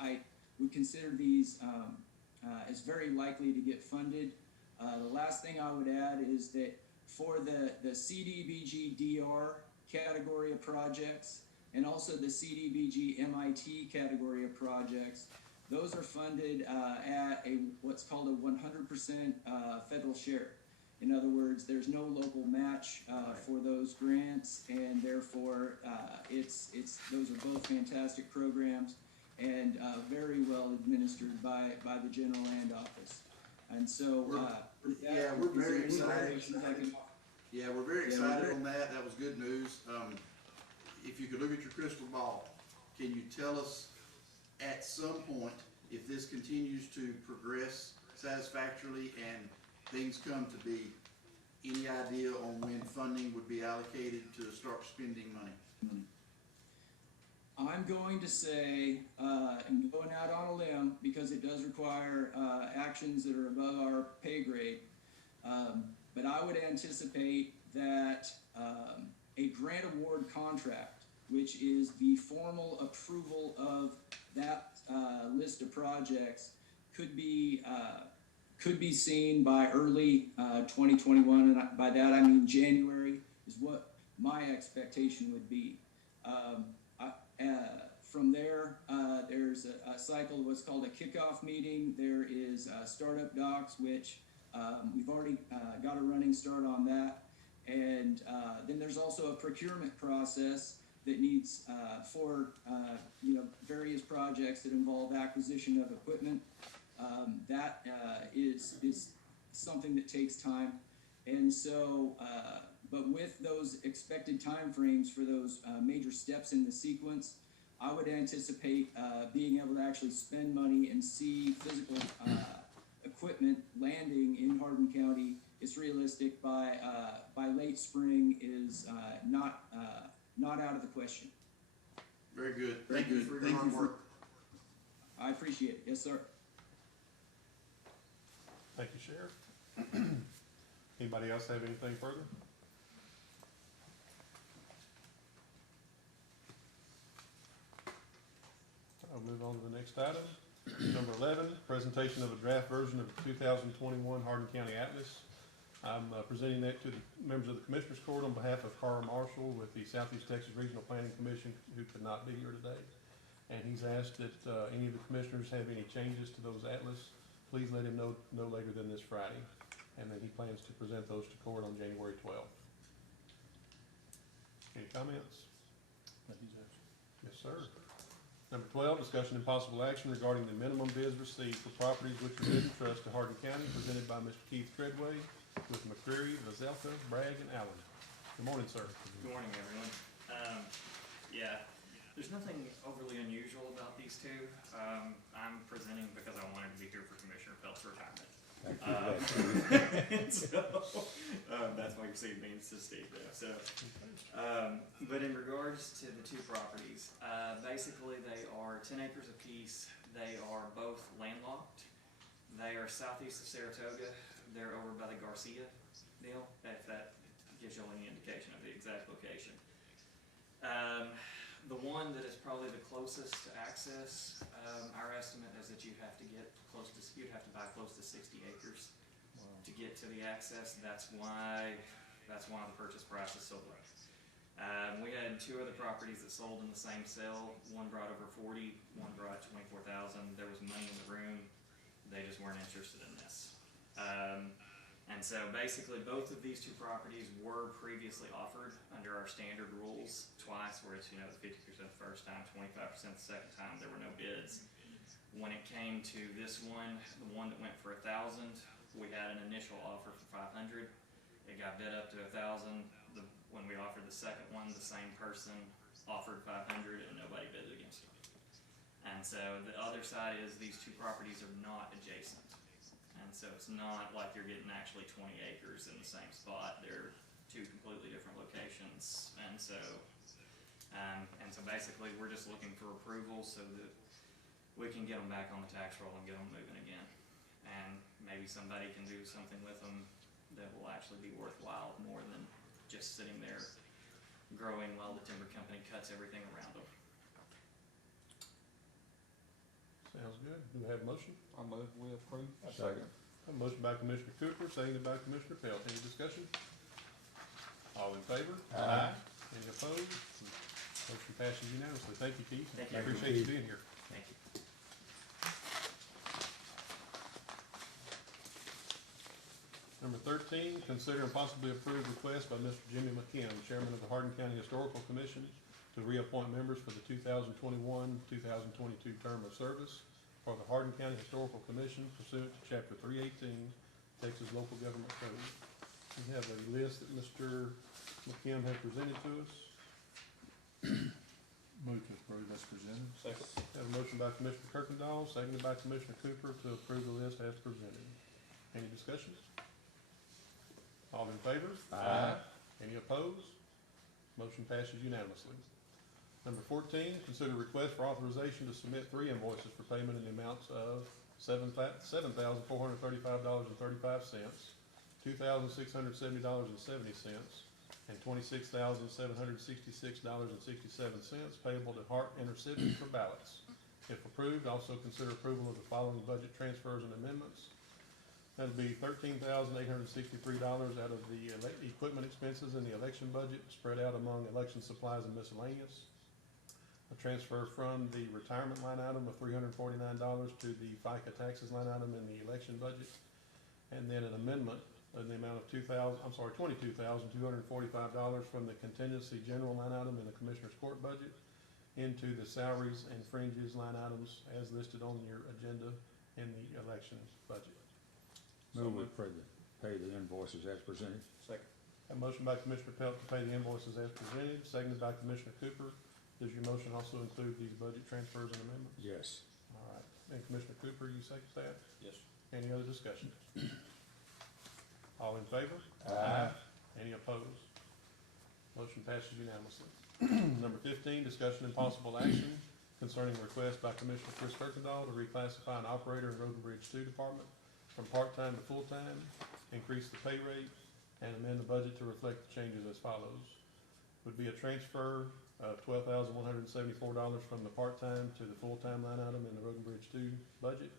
I would consider these as very likely to get funded. The last thing I would add is that for the CDBG DR category of projects and also the CDBG MIT category of projects, those are funded at what's called a 100% federal share. In other words, there's no local match for those grants, and therefore those are both fantastic programs and very well administered by the general land office. And so, Yeah, we're very is there any excited. information I can- Yeah, we're very excited on that. That was good news. If you could look at your crystal ball, can you tell us at some point if this continues to progress satisfactorily and things come to be, any idea on when funding would be allocated to start spending money? I'm going to say, and going out on a limb, because it does require actions that are above our pay grade, but I would anticipate that a grant award contract, which is the formal approval of that list of projects, could be seen by early 2021, and by that I mean January is what my expectation would be. From there, there's a cycle of what's called a kickoff meeting. There is startup docs, which we've already got a running start on that. And then there's also a procurement process that needs for various projects that involve acquisition of equipment. That is something that takes time. And so, but with those expected timeframes for those major steps in the sequence, I would anticipate being able to actually spend money and see physical equipment landing in Hardin County. It's realistic by late spring is not out of the question. Very good. Thank you for your hard work. I appreciate it. Yes, sir. Thank you, Sheriff. Anybody else have anything further? I'll move on to the next item. Number 11, presentation of a draft version of the 2021 Hardin County Atlas. I'm presenting that to the members of the Commissioners Court on behalf of Carl Marshall with the Southeast Texas Regional Planning Commission, who could not be here today. And he's asked that any of the commissioners have any changes to those atlas, please let him know no later than this Friday. And then he plans to present those to court on January 12th. Any comments? Yes, sir. Number 12, discussion and possible action regarding the minimum bids received for properties which are bid in trust to Hardin County, presented by Mr. Keith Treadway with McCreary, Vazelka, Bragg, and Allen. Good morning, sir. Good morning, everyone. Yeah, there's nothing overly unusual about these two. I'm presenting because I wanted to be here for Commissioner Pelt's retirement. So, that's why you're seeing me instead of Steve there. So, but in regards to the two properties, basically they are 10 acres apiece. They are both landlocked. They are southeast of Saratoga. They're over by the Garcia deal, if that gives you any indication of the exact location. The one that is probably the closest to access, our estimate is that you'd have to buy close to 60 acres to get to the access. That's why the purchase price is so low. We had two other properties that sold in the same sale. One brought over 40, one brought 24,000. There was money in the room. They just weren't interested in this. And so basically both of these two properties were previously offered under our standard rules twice, where it's, 50% the first time, 25% the second time. There were no bids. When it came to this one, the one that went for 1,000, we had an initial offer for 500. It got bid up to 1,000. When we offered the second one, the same person offered 500 and nobody bid against it. And so the other side is these two properties are not adjacent. And so it's not like you're getting actually 20 acres in the same spot. They're two completely different locations. And so basically we're just looking for approval so that we can get them back on the tax roll and get them moving again. And maybe somebody can do something with them that will actually be worthwhile more than just sitting there growing while the timber company cuts everything around them. Sounds good. Do we have a motion? I move we approve. Second. A motion by Commissioner Cooper, seconded by Commissioner Pelt. Any discussion? All in favor? Aye. Any opposed? Motion passes unanimously. Thank you, Keith. Thank you. Appreciate you being here. Thank you. Number 13, consider and possibly approve request by Mr. Jimmy McKim, Chairman of the Hardin County Historical Commission, to reappoint members for the 2021-2022 term of service for the Hardin County Historical Commission pursuant to Chapter 318, Texas Local Government Code. We have a list that Mr. McKim has presented to us. Move to approve as presented. Second. Have a motion by Commissioner Kirkendall, seconded by Commissioner Cooper to approve the list as presented. Any discussions? All in favor? Aye. Any opposed? Motion passes unanimously. Number 14, consider request for authorization to submit 3 invoices for payment in the amounts of $7,435.35, $2,670.70, and $26,766.67 payable to Hart Intercity for ballots. If approved, also consider approval of the following budget transfers and amendments. That'll be $13,863 out of the equipment expenses in the election budget, spread out among election supplies and miscellaneous. A transfer from the retirement line item of $349 to the FICA taxes line item in the election budget. And then an amendment in the amount of $22,245 from the contingency general line item in the Commissioner's Court budget into the salaries and fringes line items as listed on your agenda in the elections budget. Move we pay the invoices as presented. Second. A motion by Commissioner Pelt to pay the invoices as presented, seconded by Commissioner Cooper. Does your motion also include these budget transfers and amendments? Yes. All right. And Commissioner Cooper, you second that? Yes. Any other discussion? All in favor? Aye. Any opposed? Motion passes unanimously. Number 15, discussion and possible action concerning request by Commissioner Chris Kirkendall to reclassify an operator in Rosenbridge 2 Department from part-time to full-time, increase the pay rate, and amend the budget to reflect the changes as follows. Would be a transfer of $12,174 from the part-time to the full-time line item in the Rosenbridge 2 budget.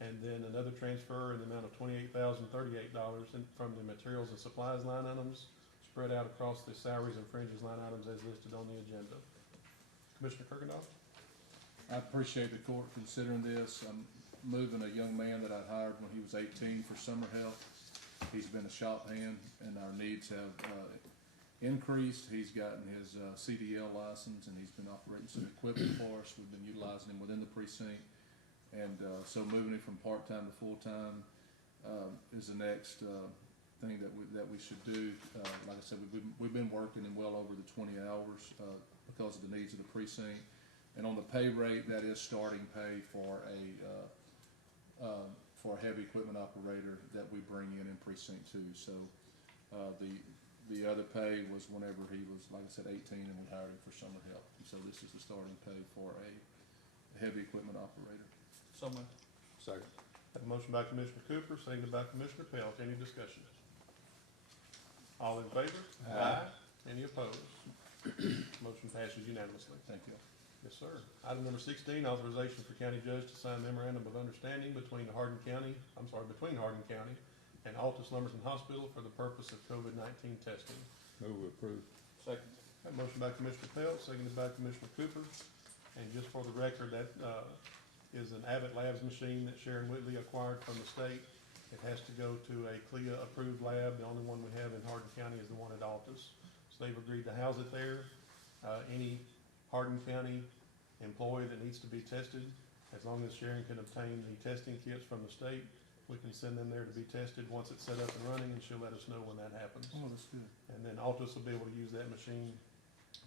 And then another transfer in the amount of $28,038 from the materials and supplies line items spread out across the salaries and fringes line items as listed on the agenda. Commissioner Kirkendall? I appreciate the court considering this. I'm moving a young man that I hired when he was 18 for summer help. He's been a shop hand and our needs have increased. He's gotten his CDL license and he's been operating some equipment for us. We've been utilizing him within the precinct. And so moving it from part-time to full-time is the next thing that we should do. Like I said, we've been working in well over the 20 hours because of the needs of the precinct. And on the pay rate, that is starting pay for a heavy equipment operator that we bring in precinct 2. So the other pay was whenever he was, like I said, 18 and we hired him for summer help. And so this is the starting pay for a heavy equipment operator. So moved. Second. Have a motion by Commissioner Cooper, seconded by Commissioner Pelt. Any discussion? All in favor? Aye. Any opposed? Motion passes unanimously. Thank you. Yes, sir. Item number 16, authorization for county judge to sign memorandum of understanding between Hardin County and Altus Lumberton Hospital for the purpose of COVID-19 testing. Move we approve. Second. Have a motion by Commissioner Pelt, seconded by Commissioner Cooper. And just for the record, that is an Abbott Labs machine that Sharon Whitley acquired from the state. It has to go to a CLIA-approved lab. The only one we have in Hardin County is the one at Altus. So they've agreed to house it there. Any Hardin County employee that needs to be tested, as long as Sharon can obtain the testing kits from the state, we can send them there to be tested once it's set up and running, and she'll let us know when that happens. Oh, that's good. And then Altus will be able to use that machine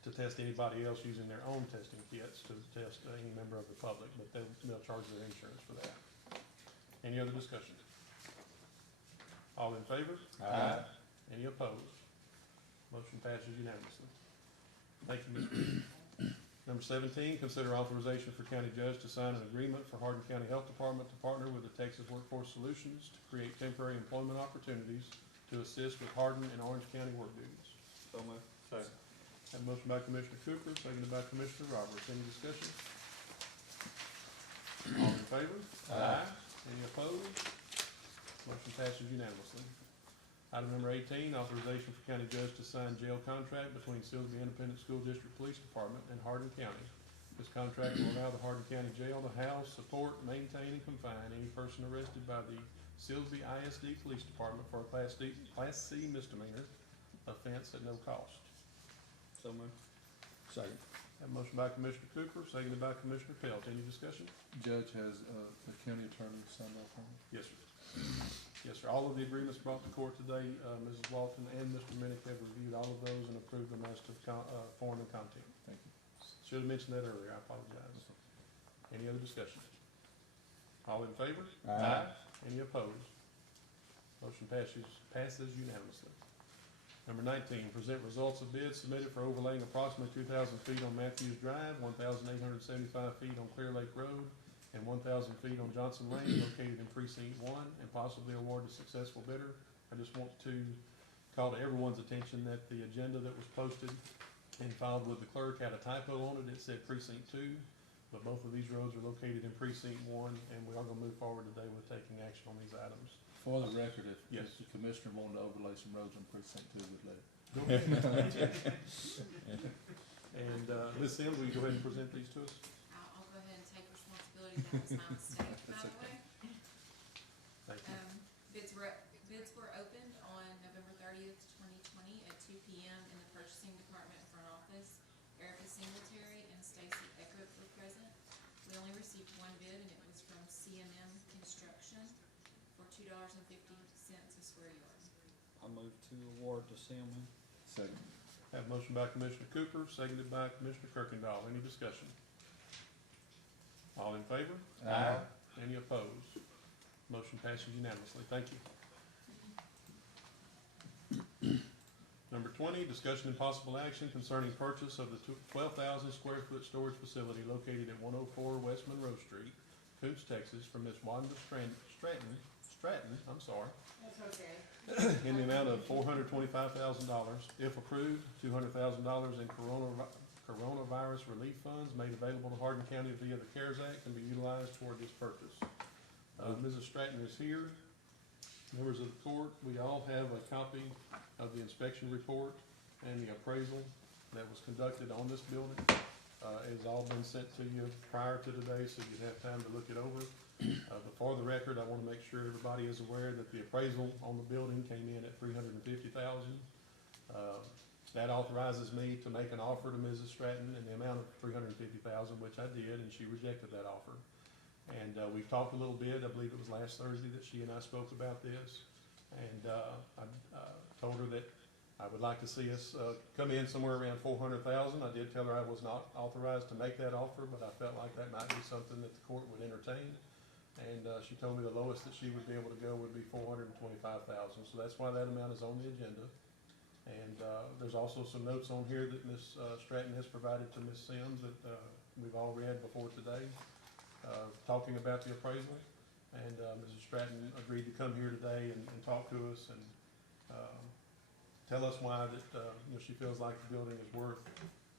to test anybody else using their own testing kits to test any member of the public, but they'll charge their insurance for that. Any other discussion? All in favor? Aye. Any opposed? Motion passes unanimously. Thank you, Mr. Number 17, consider authorization for county judge to sign an agreement for Hardin County Health Department to partner with the Texas Workforce Solutions to create temporary employment opportunities to assist with Hardin and Orange County work duties. So moved. Second. Have a motion by Commissioner Cooper, seconded by Commissioner Roberts. Any discussion? All in favor? Aye. Any opposed? Motion passes unanimously. Item number 18, authorization for county judge to sign jail contract between Silsby Independent School District Police Department and Hardin County. This contract will allow the Hardin County Jail to house, support, maintain, and confine any person arrested by the Silsby ISD Police Department for a Class C misdemeanor offense at no cost. So moved. Second. Have a motion by Commissioner Cooper, seconded by Commissioner Pelt. Any discussion? Judge has, the county attorney signed off on it. Yes, sir. Yes, sir. All of the agreements brought to court today, Mrs. Walton and Mr. Minnick have reviewed all of those and approved them as to form and content. Thank you. Should have mentioned that earlier. I apologize. Any other discussion? All in favor? Aye. Any opposed? Motion passes unanimously. Number 19, present results of bids submitted for overlaying approximately 2,000 feet on Matthews Drive, 1,875 feet on Clear Lake Road, and 1,000 feet on Johnson Lane, located in Precinct 1, and possibly award to successful bidder. I just want to call to everyone's attention that the agenda that was posted and filed with the clerk had a typo on it. It said Precinct 2, but both of these roads are located in Precinct 1, and we are going to move forward today with taking action on these items. For the record, if Yes. the commissioner wanted to overlay some roads on precinct 2, we'd let it. Go ahead. And Ms. Sims, will you go ahead and present these to us? I'll go ahead and take responsibility, that was my mistake, by the way. Thank you. Bids were opened on November 30th, 2020 at 2 p.m. in the purchasing department front office. Erica Singletary and Stacy Eckert were present. We only received one bid, and it was from CMM Construction for $2.50 a square yard. I move to award to CMM. Second. Have a motion by Commissioner Cooper, seconded by Commissioner Kirkendall. Any discussion? All in favor? Aye. Any opposed? Motion passes unanimously. Thank you. Number 20, discussion and possible action concerning purchase of the 12,000 square foot storage facility located at 104 West Monroe Street, Coombs, Texas, from Ms. Wanda Stratton, That's okay. in the amount of $425,000. If approved, $200,000 in coronavirus relief funds made available to Hardin County via the CARES Act can be utilized toward this purchase. Mrs. Stratton is here. Members of the court, we all have a copy of the inspection report and the appraisal that was conducted on this building. It's all been sent to you prior to today, so you'd have time to look it over. But for the record, I want to make sure everybody is aware that the appraisal on the building came in at $350,000. That authorizes me to make an offer to Mrs. Stratton in the amount of $350,000, which I did, and she rejected that offer. And we've talked a little bit. I believe it was last Thursday that she and I spoke about this. And I told her that I would like to see us come in somewhere around $400,000. I did tell her I was not authorized to make that offer, but I felt like that might be something that the court would entertain. And she told me the lowest that she would be able to go would be $425,000. So that's why that amount is on the agenda. And there's also some notes on here that Ms. Stratton has provided to Ms. Sims that we've all read before today, talking about the appraisal. And Mrs. Stratton agreed to come here today and talk to us and tell us why that she feels like the building is worth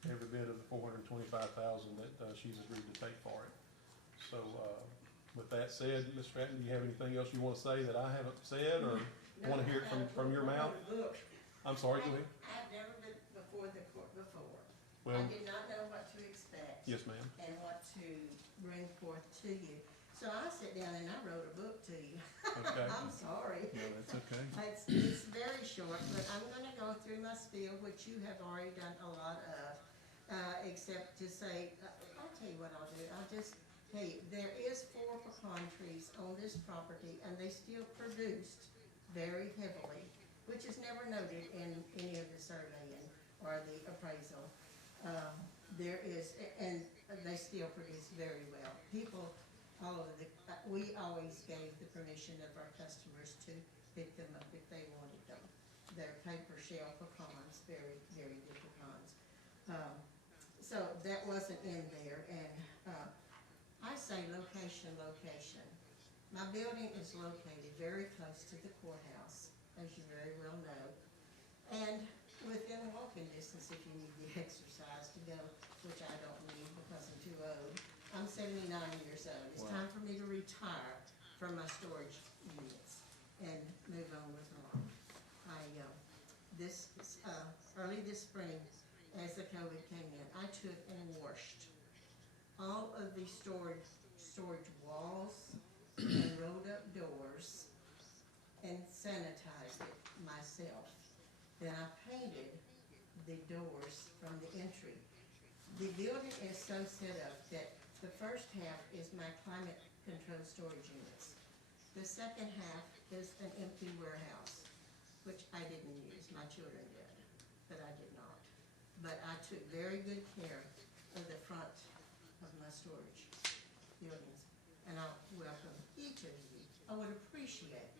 every bit of the $425,000 that she's agreed to take for it. So with that said, Ms. Stratton, do you have anything else you want to say that I haven't said or want to hear it from your mouth? I'm sorry, go ahead. I've never been before the court before. Well, I did not know what to expect. yes, ma'am. And what to bring forth to you. So I sat down and I wrote a book to you. Okay. I'm sorry. No, that's okay. It's very short, but I'm gonna go through my spiel, which you have already done a lot of, except to say, I'll tell you what I'll do. I'll just tell you, there is 4 pecan trees on this property, and they still produced very heavily, which is never noted in any of the surveying or the appraisal. There is, and they still produce very well. People all over we always gave the permission of our customers to pick them up if they wanted them. They're paper shell pecans, very, very good pecans. So that wasn't in there, and I say location, location. My building is located very close to the courthouse, as you very well know, and within walking distance if you need the exercise to go, which I don't need because I'm too old. I'm 79 years old. It's time for me to retire from my storage units and move on with life. Early this spring, as the COVID came in, I took and washed all of the storage walls and rolled up doors and sanitized it myself. Then I painted the doors from the entry. The building is so set up that the first half is my climate control storage units. The second half is an empty warehouse, which I didn't use, my children did, but I did not. But I took very good care of the front of my storage buildings. And I welcome each of you. I would appreciate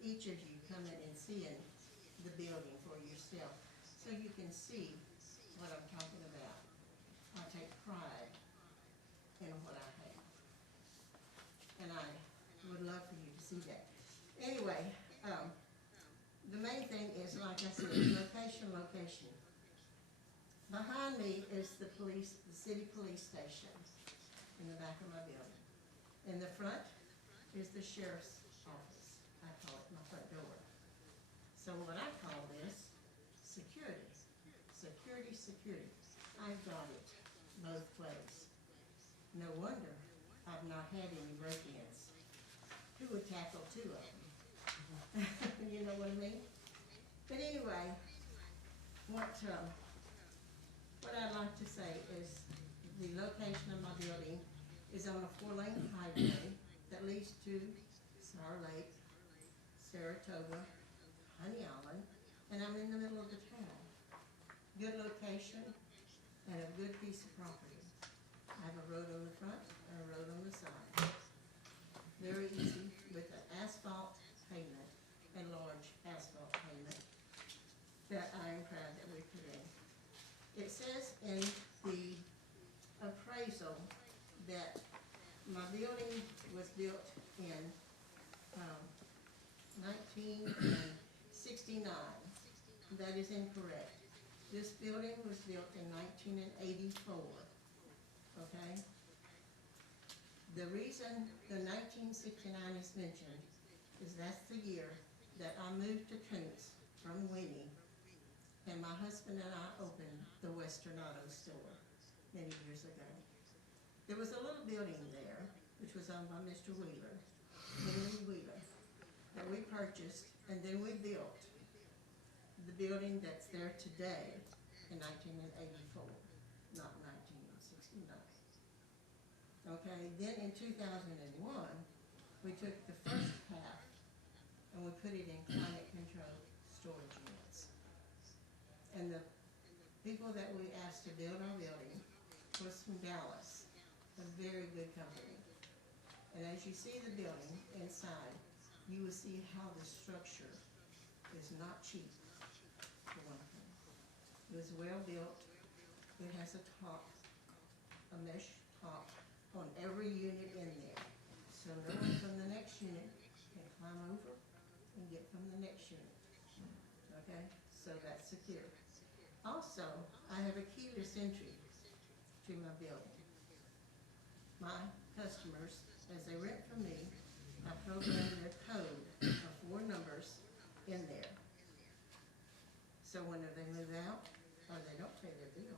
each of you coming and seeing the building for yourself so you can see what I'm talking about. I take pride in what I have. And I would love for you to see that. Anyway, the main thing is, like I said, location, location. Behind me is the city police station in the back of my building. In the front is the sheriff's office. I call it my front door. So what I call this, security. Security, security. I've got it both ways. No wonder I've not had any break-ins. Who would tackle two of them? You know what I mean? But anyway, what I'd like to say is the location of my building is on a 4-lane highway that leads to Sour Lake, Saratoga, Honey Island, and I'm in the middle of the town. Good location and a good piece of property. I have a road on the front and a road on the side. Very easy with an asphalt pavement and large asphalt pavement that I am proud that we put in. It says in the appraisal that my building was built in 1969. That is incorrect. This building was built in 1984, okay? The reason the 1969 is mentioned is that's the year that I moved to Koontz from Winnie, and my husband and I opened the Western Auto Store many years ago. There was a little building there, which was owned by Mr. Wheeler, Henry Wheeler, that we purchased, and then we built the building that's there today in 1984, not 1969. Okay, then in 2001, we took the first half and we put it in climate control storage units. And the people that we asked to build our building was from Dallas, a very good company. And as you see the building inside, you will see how the structure is not cheap, for one thing. It was well built. It has a top, a mesh top on every unit in there. So no one from the next unit can climb over and get from the next unit. Okay, so that's secure. Also, I have a keyless entry to my building. My customers, as they rent from me, I program their code of 4 numbers in there. So whenever they move out, or they don't pay their bill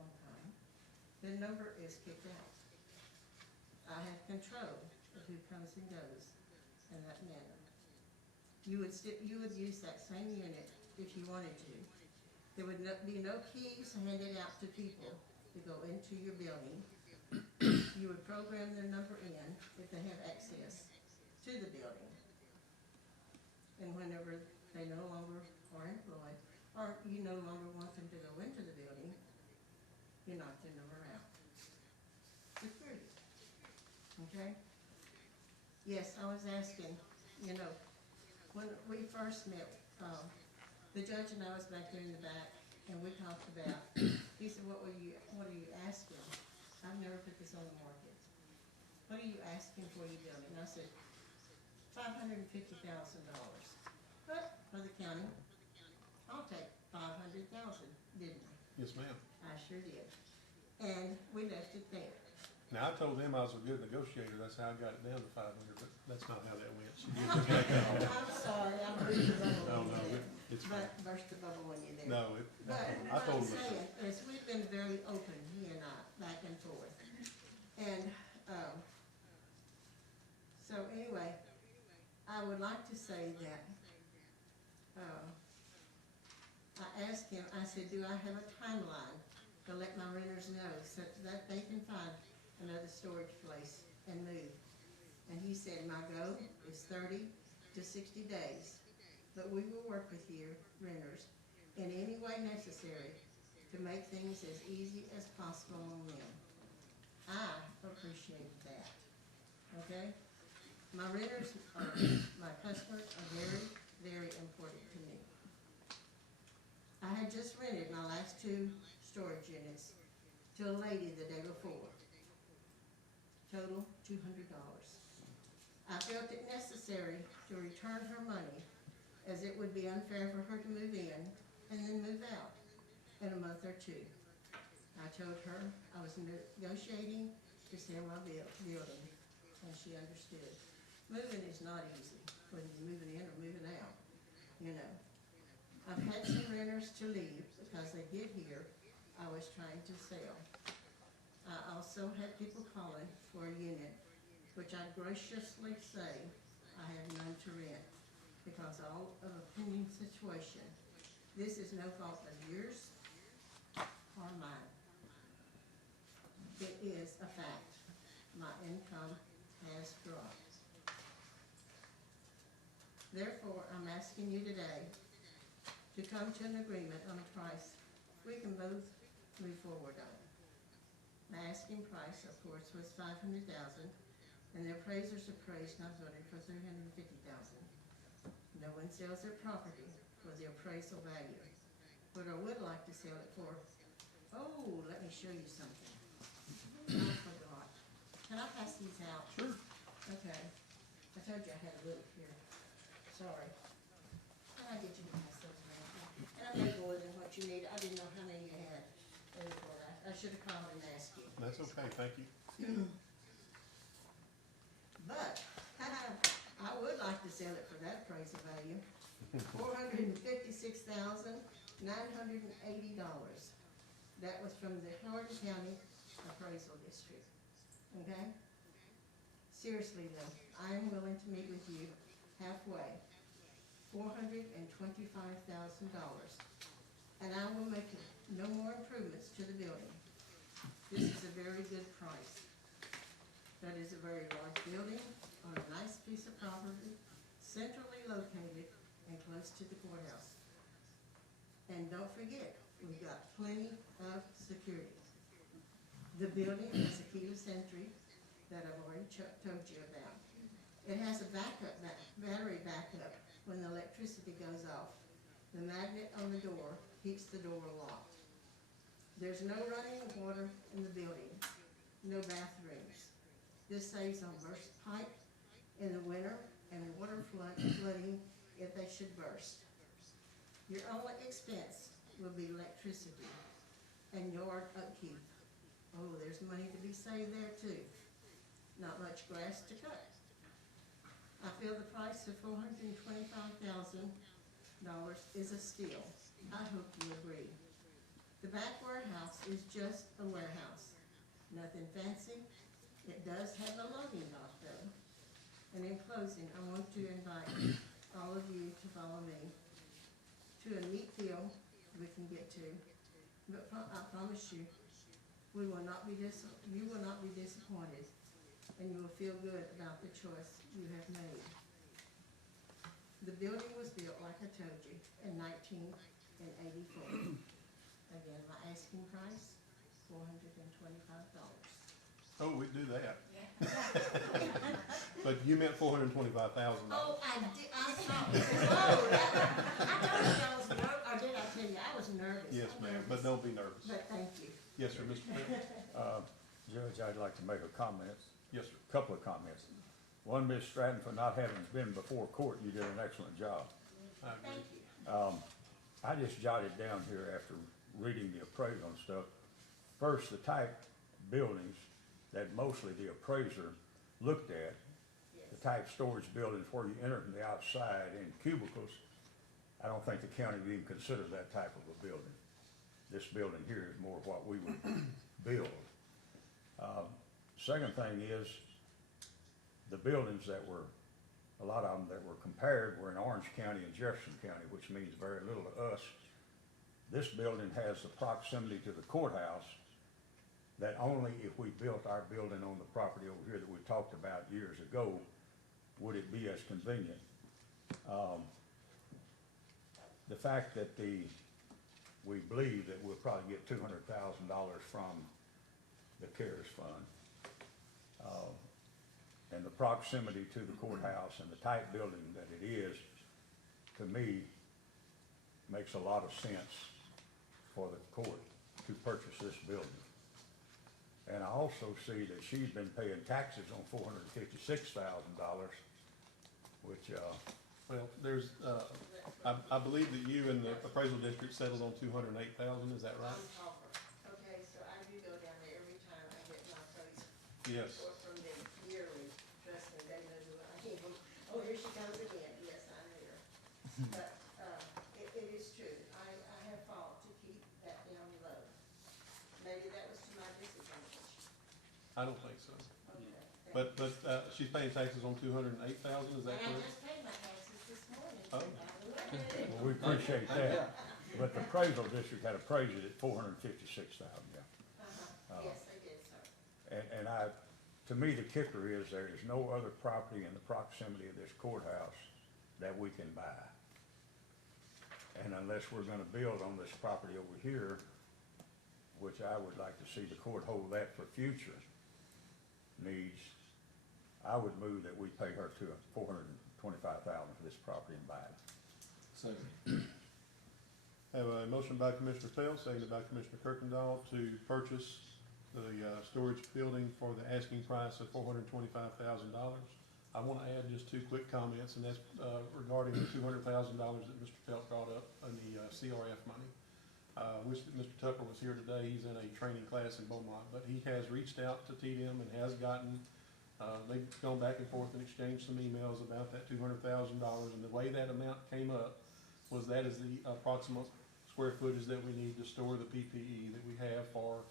on time, the number is kicked out. I have control of who comes and goes in that manner. You would use that same unit if you wanted to. There would be no keys handed out to people to go into your building. You would program their number in if they have access to the building. And whenever they no longer are employed, or you no longer want them to go into the building, you knock their number out. Security. Okay? Yes, I was asking, you know, when we first met, the judge and I was back there in the back, and we talked about, he said, what are you asking? I've never put this on the market. What are you asking for your building? And I said, $550,000. But for the county, I'll take $500,000, didn't I? Yes, ma'am. I sure did. And we left it there. Now, I told them I was a good negotiator, that's how I got it down to 500, but that's not how that went. She did look back on it. I'm sorry, I burst the bubble No, when no, you're there. it's fine. Burst the bubble when you're there. No, But I what told I'm them. saying is we've been very open, he and I, back and forth. And, so anyway, I I would like to say that, I asked him, I said, do I have a timeline to let my renters know so that they can find another storage place and move? And he said, my goal is 30 to 60 days, but we will work with you, renters, in any way necessary to make things as easy as possible on them. I appreciate that, okay? My renters, my customers are very, very important to me. I had just rented my last 2 storage units to a lady the day before. Total $200. I felt it necessary to return her money, as it would be unfair for her to move in and then move out in a month or 2. I told her I was negotiating to sell my building, and she understood. Moving is not easy, whether you're moving in or moving out, you know. I've had some renters to leave because they did hear I was trying to sell. I also had people calling for a unit, which I graciously say I have none to rent because all of a pending situation. This is no fault of yours or mine. It is a fact. My income has dropped. Therefore, I'm asking you today to come to an agreement on a price we can both move forward on. My asking price, of course, was $500,000, and the appraisers appraised my building for $350,000. No one sells their property for the appraisal value, but I would like to sell it for. Oh, let me show you something. I forgot. Can I pass these out? Sure. Okay. I told you I had a little here. Sorry. Can I get you to pass those around? And I made more than what you need. I didn't know how many you had. I should have called and asked you. That's okay, thank you. But, I would like to sell it for that appraisal value. $456,980. That was from the Hardin County Appraisal District, okay? Seriously though, I am willing to meet with you halfway, $425,000. And I will make no more improvements to the building. This is a very good price. That is a very large building on a nice piece of property, centrally located and close to the courthouse. And don't forget, we've got plenty of security. The building has a keyless entry that I've already told you about. It has a battery backup when the electricity goes off. The magnet on the door keeps the door locked. There's no running water in the building, no bathrooms. This saves on burst pipe in the winter and water flooding if they should burst. Your only expense will be electricity and yard upkeep. Oh, there's money to be saved there too. Not much grass to cut. I feel the price of $425,000 is a steal. I hope you agree. The back warehouse is just a warehouse. Nothing fancy. It does have a loading dock though. And in closing, I want to invite all of you to follow me to a neat deal we can get to. But I promise you, you will not be disappointed, and you will feel good about the choice you have made. The building was built, like I told you, in 1984. Again, my asking price, $425. Oh, we do that. But you meant $425,000. Oh, I did, I saw it. Oh, I told you I was nervous, or did I tell you, I was nervous. Yes, ma'am, but don't be nervous. But thank you. Yes, sir, Mr. Payne? Judge, I'd like to make a comment, Yes, sir. a couple of comments. One, Ms. Stratton, for not having been before court, you did an excellent job. I agree. Thank you. I just jotted down here after reading the appraisal and stuff. First, the type buildings that mostly the appraiser looked at, the type storage buildings where you enter from the outside in cubicles, I don't think the county would even consider that type of a building. This building here is more what we would build. Second thing is, the buildings that were a lot of them that were compared were in Orange County and Jefferson County, which means very little to us. This building has the proximity to the courthouse that only if we built our building on the property over here that we talked about years ago, would it be as convenient. The fact that we believe that we'll probably get $200,000 from the CARES fund, and the proximity to the courthouse and the type building that it is, to me, makes a lot of sense for the court to purchase this building. And I also see that she's been paying taxes on $456,000, which, Well, there's, I believe that you and the appraisal district settled on 208,000, is that right? Okay, so I do go down there every time I get my appraisal. Yes. Or from the yearly, trust me, they know who I am. Oh, here she comes again, yes, I'm here. But, it is true, I have fought to keep that down low. Maybe that was to my disadvantage. I don't think so. Okay. But, she's paying taxes on 208,000, is that And I correct? just paid my taxes this morning. Oh. By the way. well, we appreciate that. But the appraisal district had appraised it at $456,000, yeah. Yes, they did, sir. And to me, the kicker is there is no other property in the proximity of this courthouse that we can buy. And unless we're gonna build on this property over here, which I would like to see the court hold that for future needs, I would move that we pay her to $425,000 for this property and buy it. Second. Have a motion by Commissioner Pell, seconded by Commissioner Kirkendall to purchase the, storage building for the asking price of $425,000. I want to add just two quick comments, and that's, regarding the $200,000 that Mr. Pelt brought up on the, CRF money. Wish that Mr. Tupper was here today. He's in a training class in Beaumont, but he has reached out to TDM and has gotten, they've gone back and forth and exchanged some emails about that $200,000, and the way that amount came up was that is the approximate square footage that we need to store the PPE that we have for,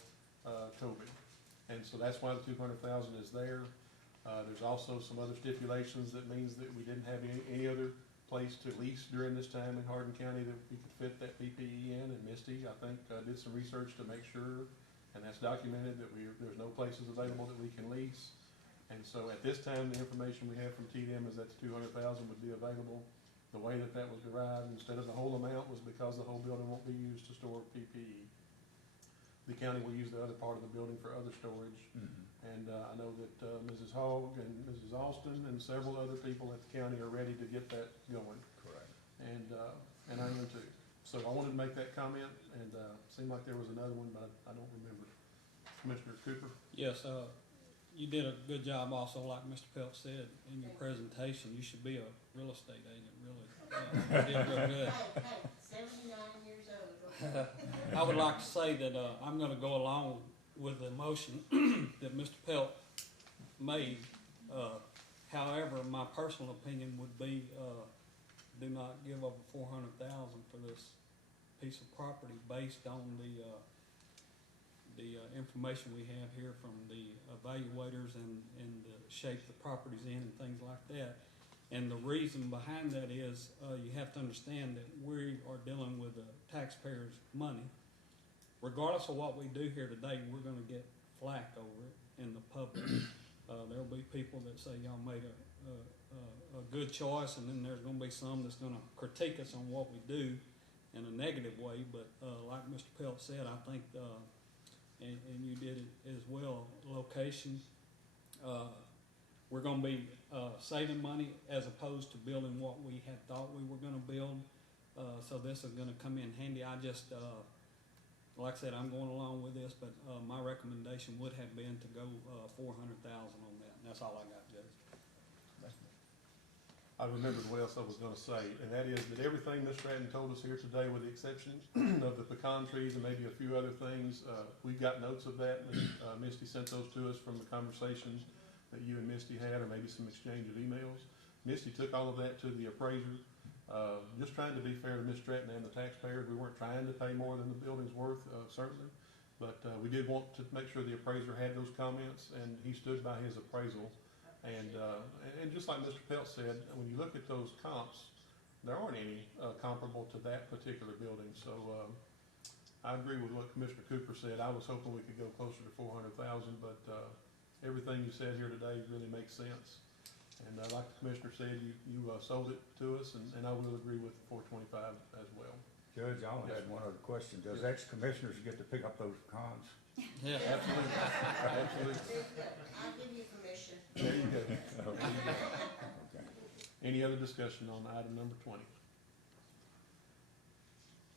COVID. And so that's why the 200,000 is there. There's also some other stipulations that means that we didn't have any other place to lease during this time in Hardin County that we could fit that PPE in. And Misty, I think, did some research to make sure, and that's documented, that there's no places available that we can lease. And so at this time, the information we have from TDM is that the 200,000 would be available. The way that was derived, instead of the whole amount, was because the whole building won't be used to store PPE. The county will use the other part of the building for other storage. And I know that Mrs. Hogg and Mrs. Austin and several other people at the county are ready to get that going. Correct. And I am too. So I wanted to make that comment, and seemed like there was another one, but I don't remember. Commissioner Cooper? Yes, you did a good job also, like Mr. Pelt said in your presentation. You should be a real estate agent, really. You did real good. Hey, 79 years old. I would like to say that I'm gonna go along with the motion that Mr. Pelt made. However, my personal opinion would be, do not give over $400,000 for this piece of property based on the information we have here from the evaluators and the shape the property's in and things like that. And the reason behind that is, you have to understand that we are dealing with the taxpayers' money. Regardless of what we do here today, we're gonna get flack over it in the public. There'll be people that say y'all made a good choice, and then there's gonna be some that's gonna critique us on what we do in a negative way. But like Mr. Pelt said, I think, and you did it as well, location, we're gonna be saving money as opposed to building what we had thought we were gonna build. So this is gonna come in handy. I just, like I said, I'm going along with this, but my recommendation would have been to go 400,000 on that. And that's all I got, Judge. I remembered what else I was gonna say, and that is that everything Ms. Stratton told us here today, with the exception of the pecan trees and maybe a few other things, we've got notes of that. Misty sent those to us from the conversations that you and Misty had, or maybe some exchange of emails. Misty took all of that to the appraiser, just trying to be fair to Ms. Stratton and the taxpayers. We weren't trying to pay more than the building's worth, certainly, but we did want to make sure the appraiser had those comments, and he stood by his appraisal. And just like Mr. Pelt said, when you look at those comps, there aren't any comparable to that particular building. So I agree with what Commissioner Cooper said. I was hoping we could go closer to 400,000, but everything you said here today really makes sense. And like the Commissioner said, you sold it to us, and I will agree with the 425 as well. Judge, I only had one other question. Does ex-commissioners get to pick up those cons? Yeah, absolutely, absolutely. I'll give you permission. There you go. Okay. Any other discussion on item number 20?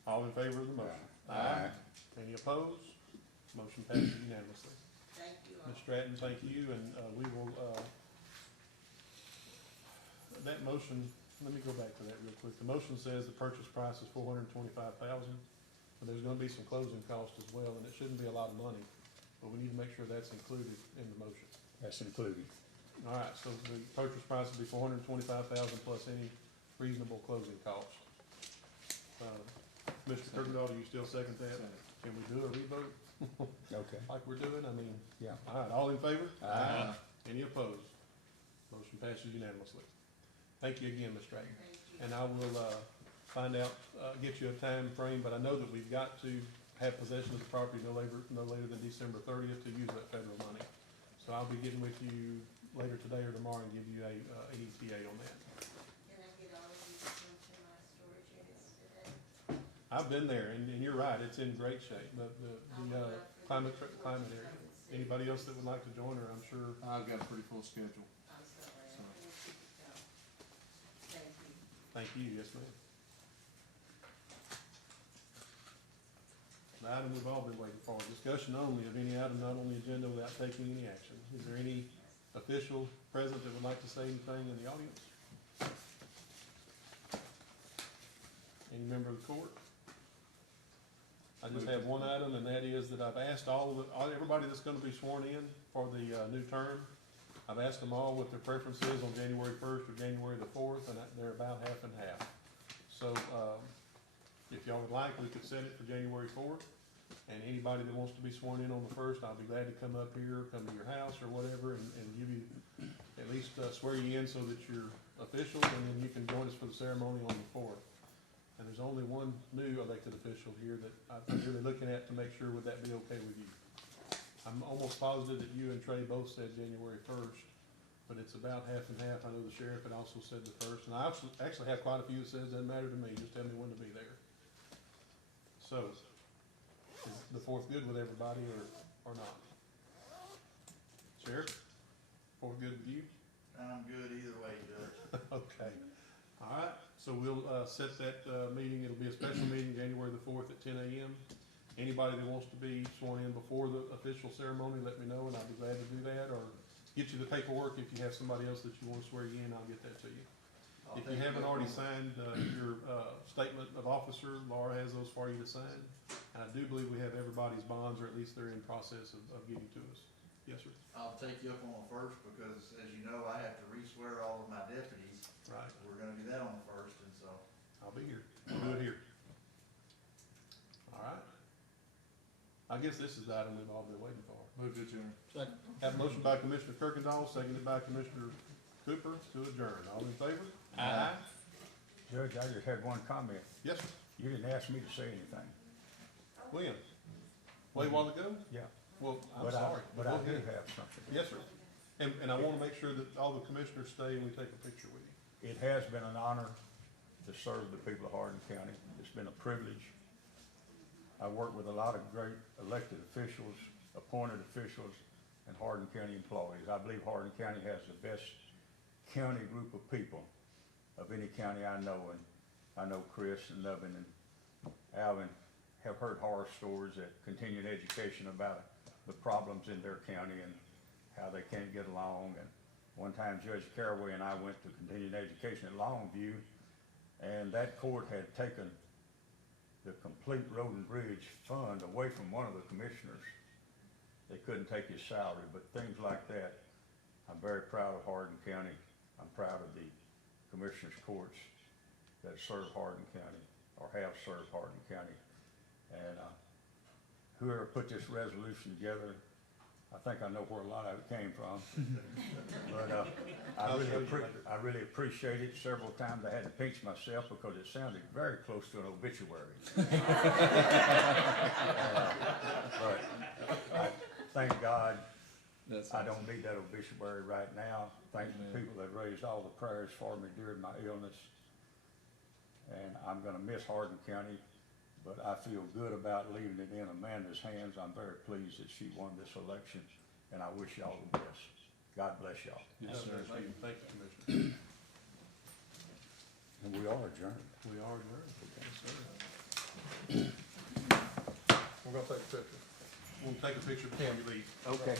All in favor of the motion? Aye. Any opposed? Motion passes unanimously. Thank you all. Ms. Stratton, thank you, and we will, that motion, let me go back to that real quick. The motion says the purchase price is $425,000, but there's gonna be some closing costs as well, and it shouldn't be a lot of money, but we need to make sure that's included in the motion. That's included. All right, so the purchase price will be $425,000 plus any reasonable closing cost. Mr. Kirkendall, do you still second that? Can we do a revote Okay. like we're doing? I mean, Yeah. all right, all in favor? Aye. Any opposed? Motion passes unanimously. Thank you again, Ms. Stratton. Thank you. And I will, find out, get you a time frame, but I know that we've got to have possession of the property no later than December 30th to use that federal money. So I'll be getting with you later today or tomorrow and give you an ETA on that. Can I get all of you to come to my storage units today? I've been there, and you're right, it's in great shape, the climate area. Anybody else that would like to join her, I'm sure. I've got a pretty full schedule. I'm sorry, I didn't see you come. Thank you. Thank you, yes, ma'am. The item we've all been waiting for, discussion only of any item not on the agenda without taking any action. Is there any official present that would like to say anything in the audience? Any member of the court? I just have one item, and that is that I've asked everybody that's gonna be sworn in for the new term, I've asked them all what their preference is on January 1st or January the 4th, and they're about half and half. So, if y'all would like, we could set it for January 4th, and anybody that wants to be sworn in on the 1st, I'll be glad to come up here, come to your house or whatever, and give you, at least swear you in so that you're official, and then you can join us for the ceremony on the 4th. And there's only one new elected official here that I'm really looking at to make sure would that be okay with you. I'm almost positive that you and Trey both said January 1st, but it's about half and half. I know the sheriff had also said the 1st, and I actually have quite a few that says doesn't matter to me, just tell me when to be there. So, is the 4th good with everybody or not? Sheriff, 4th good with you? I'm good either way, Judge. Okay, all right, so we'll, set that, meeting, it'll be a special meeting, January the 4th at 10 a.m. Anybody that wants to be sworn in before the official ceremony, let me know, and I'll be glad to do that, or get you the paperwork. If you have somebody else that you want to swear you in, I'll get that to you. If you haven't already signed, your, statement of officer, Laura has those for you to sign. And I do believe we have everybody's bonds, or at least they're in process of getting to us. Yes, sir? I'll take you up on the 1st because, as you know, I have to re-swear all of my deputies. Right, We're gonna do that on the 1st, and so. I'll be here. We'll do it here. All right. I guess this is the item we've all been waiting for. Move to adjourn. Have a motion by Commissioner Kirkendall, seconded by Commissioner Cooper to adjourn. All in favor? Aye. Judge, I just had one comment. Yes, sir. You didn't ask me to say anything. When? Wait, a while ago? Yeah. Well, I'm But sorry. But I Go do ahead. have something. Yes, sir. And I wanna make sure that all the commissioners stay and we take a picture with you. It has been an honor to serve the people of Hardin County. It's been a privilege. I worked with a lot of great elected officials, appointed officials, and Hardin County employees. I believe Hardin County has the best county group of people of any county I know, and I know Chris and Nubbin and Alvin have heard horror stories at continuing education about the problems in their county and how they can't get along. And one time Judge Caraway and I went to continuing education at Longview, and that court had taken the complete road and bridge fund away from one of the commissioners. They couldn't take his salary, but things like that, I'm very proud of Hardin County. I'm proud of the commissioners' courts that serve Hardin County, or have served Hardin County. And whoever put this resolution together, I think I know where a lot of it came from. But, I really appreciate it. Several times I had to pinch myself because it sounded very close to an obituary. But I thank God That's I don't need that obituary right now. Thank the people that raised all the prayers for me during my illness. And I'm gonna miss Hardin County, but I feel good about leaving it in Amanda's hands. I'm very pleased that she won this election, and I wish y'all the best. God bless y'all. Yes, sir. Thank you, Commissioner. And we are adjourned. We are adjourned. Yes, sir. We're gonna take a picture. We'll take a picture before we leave. Okay.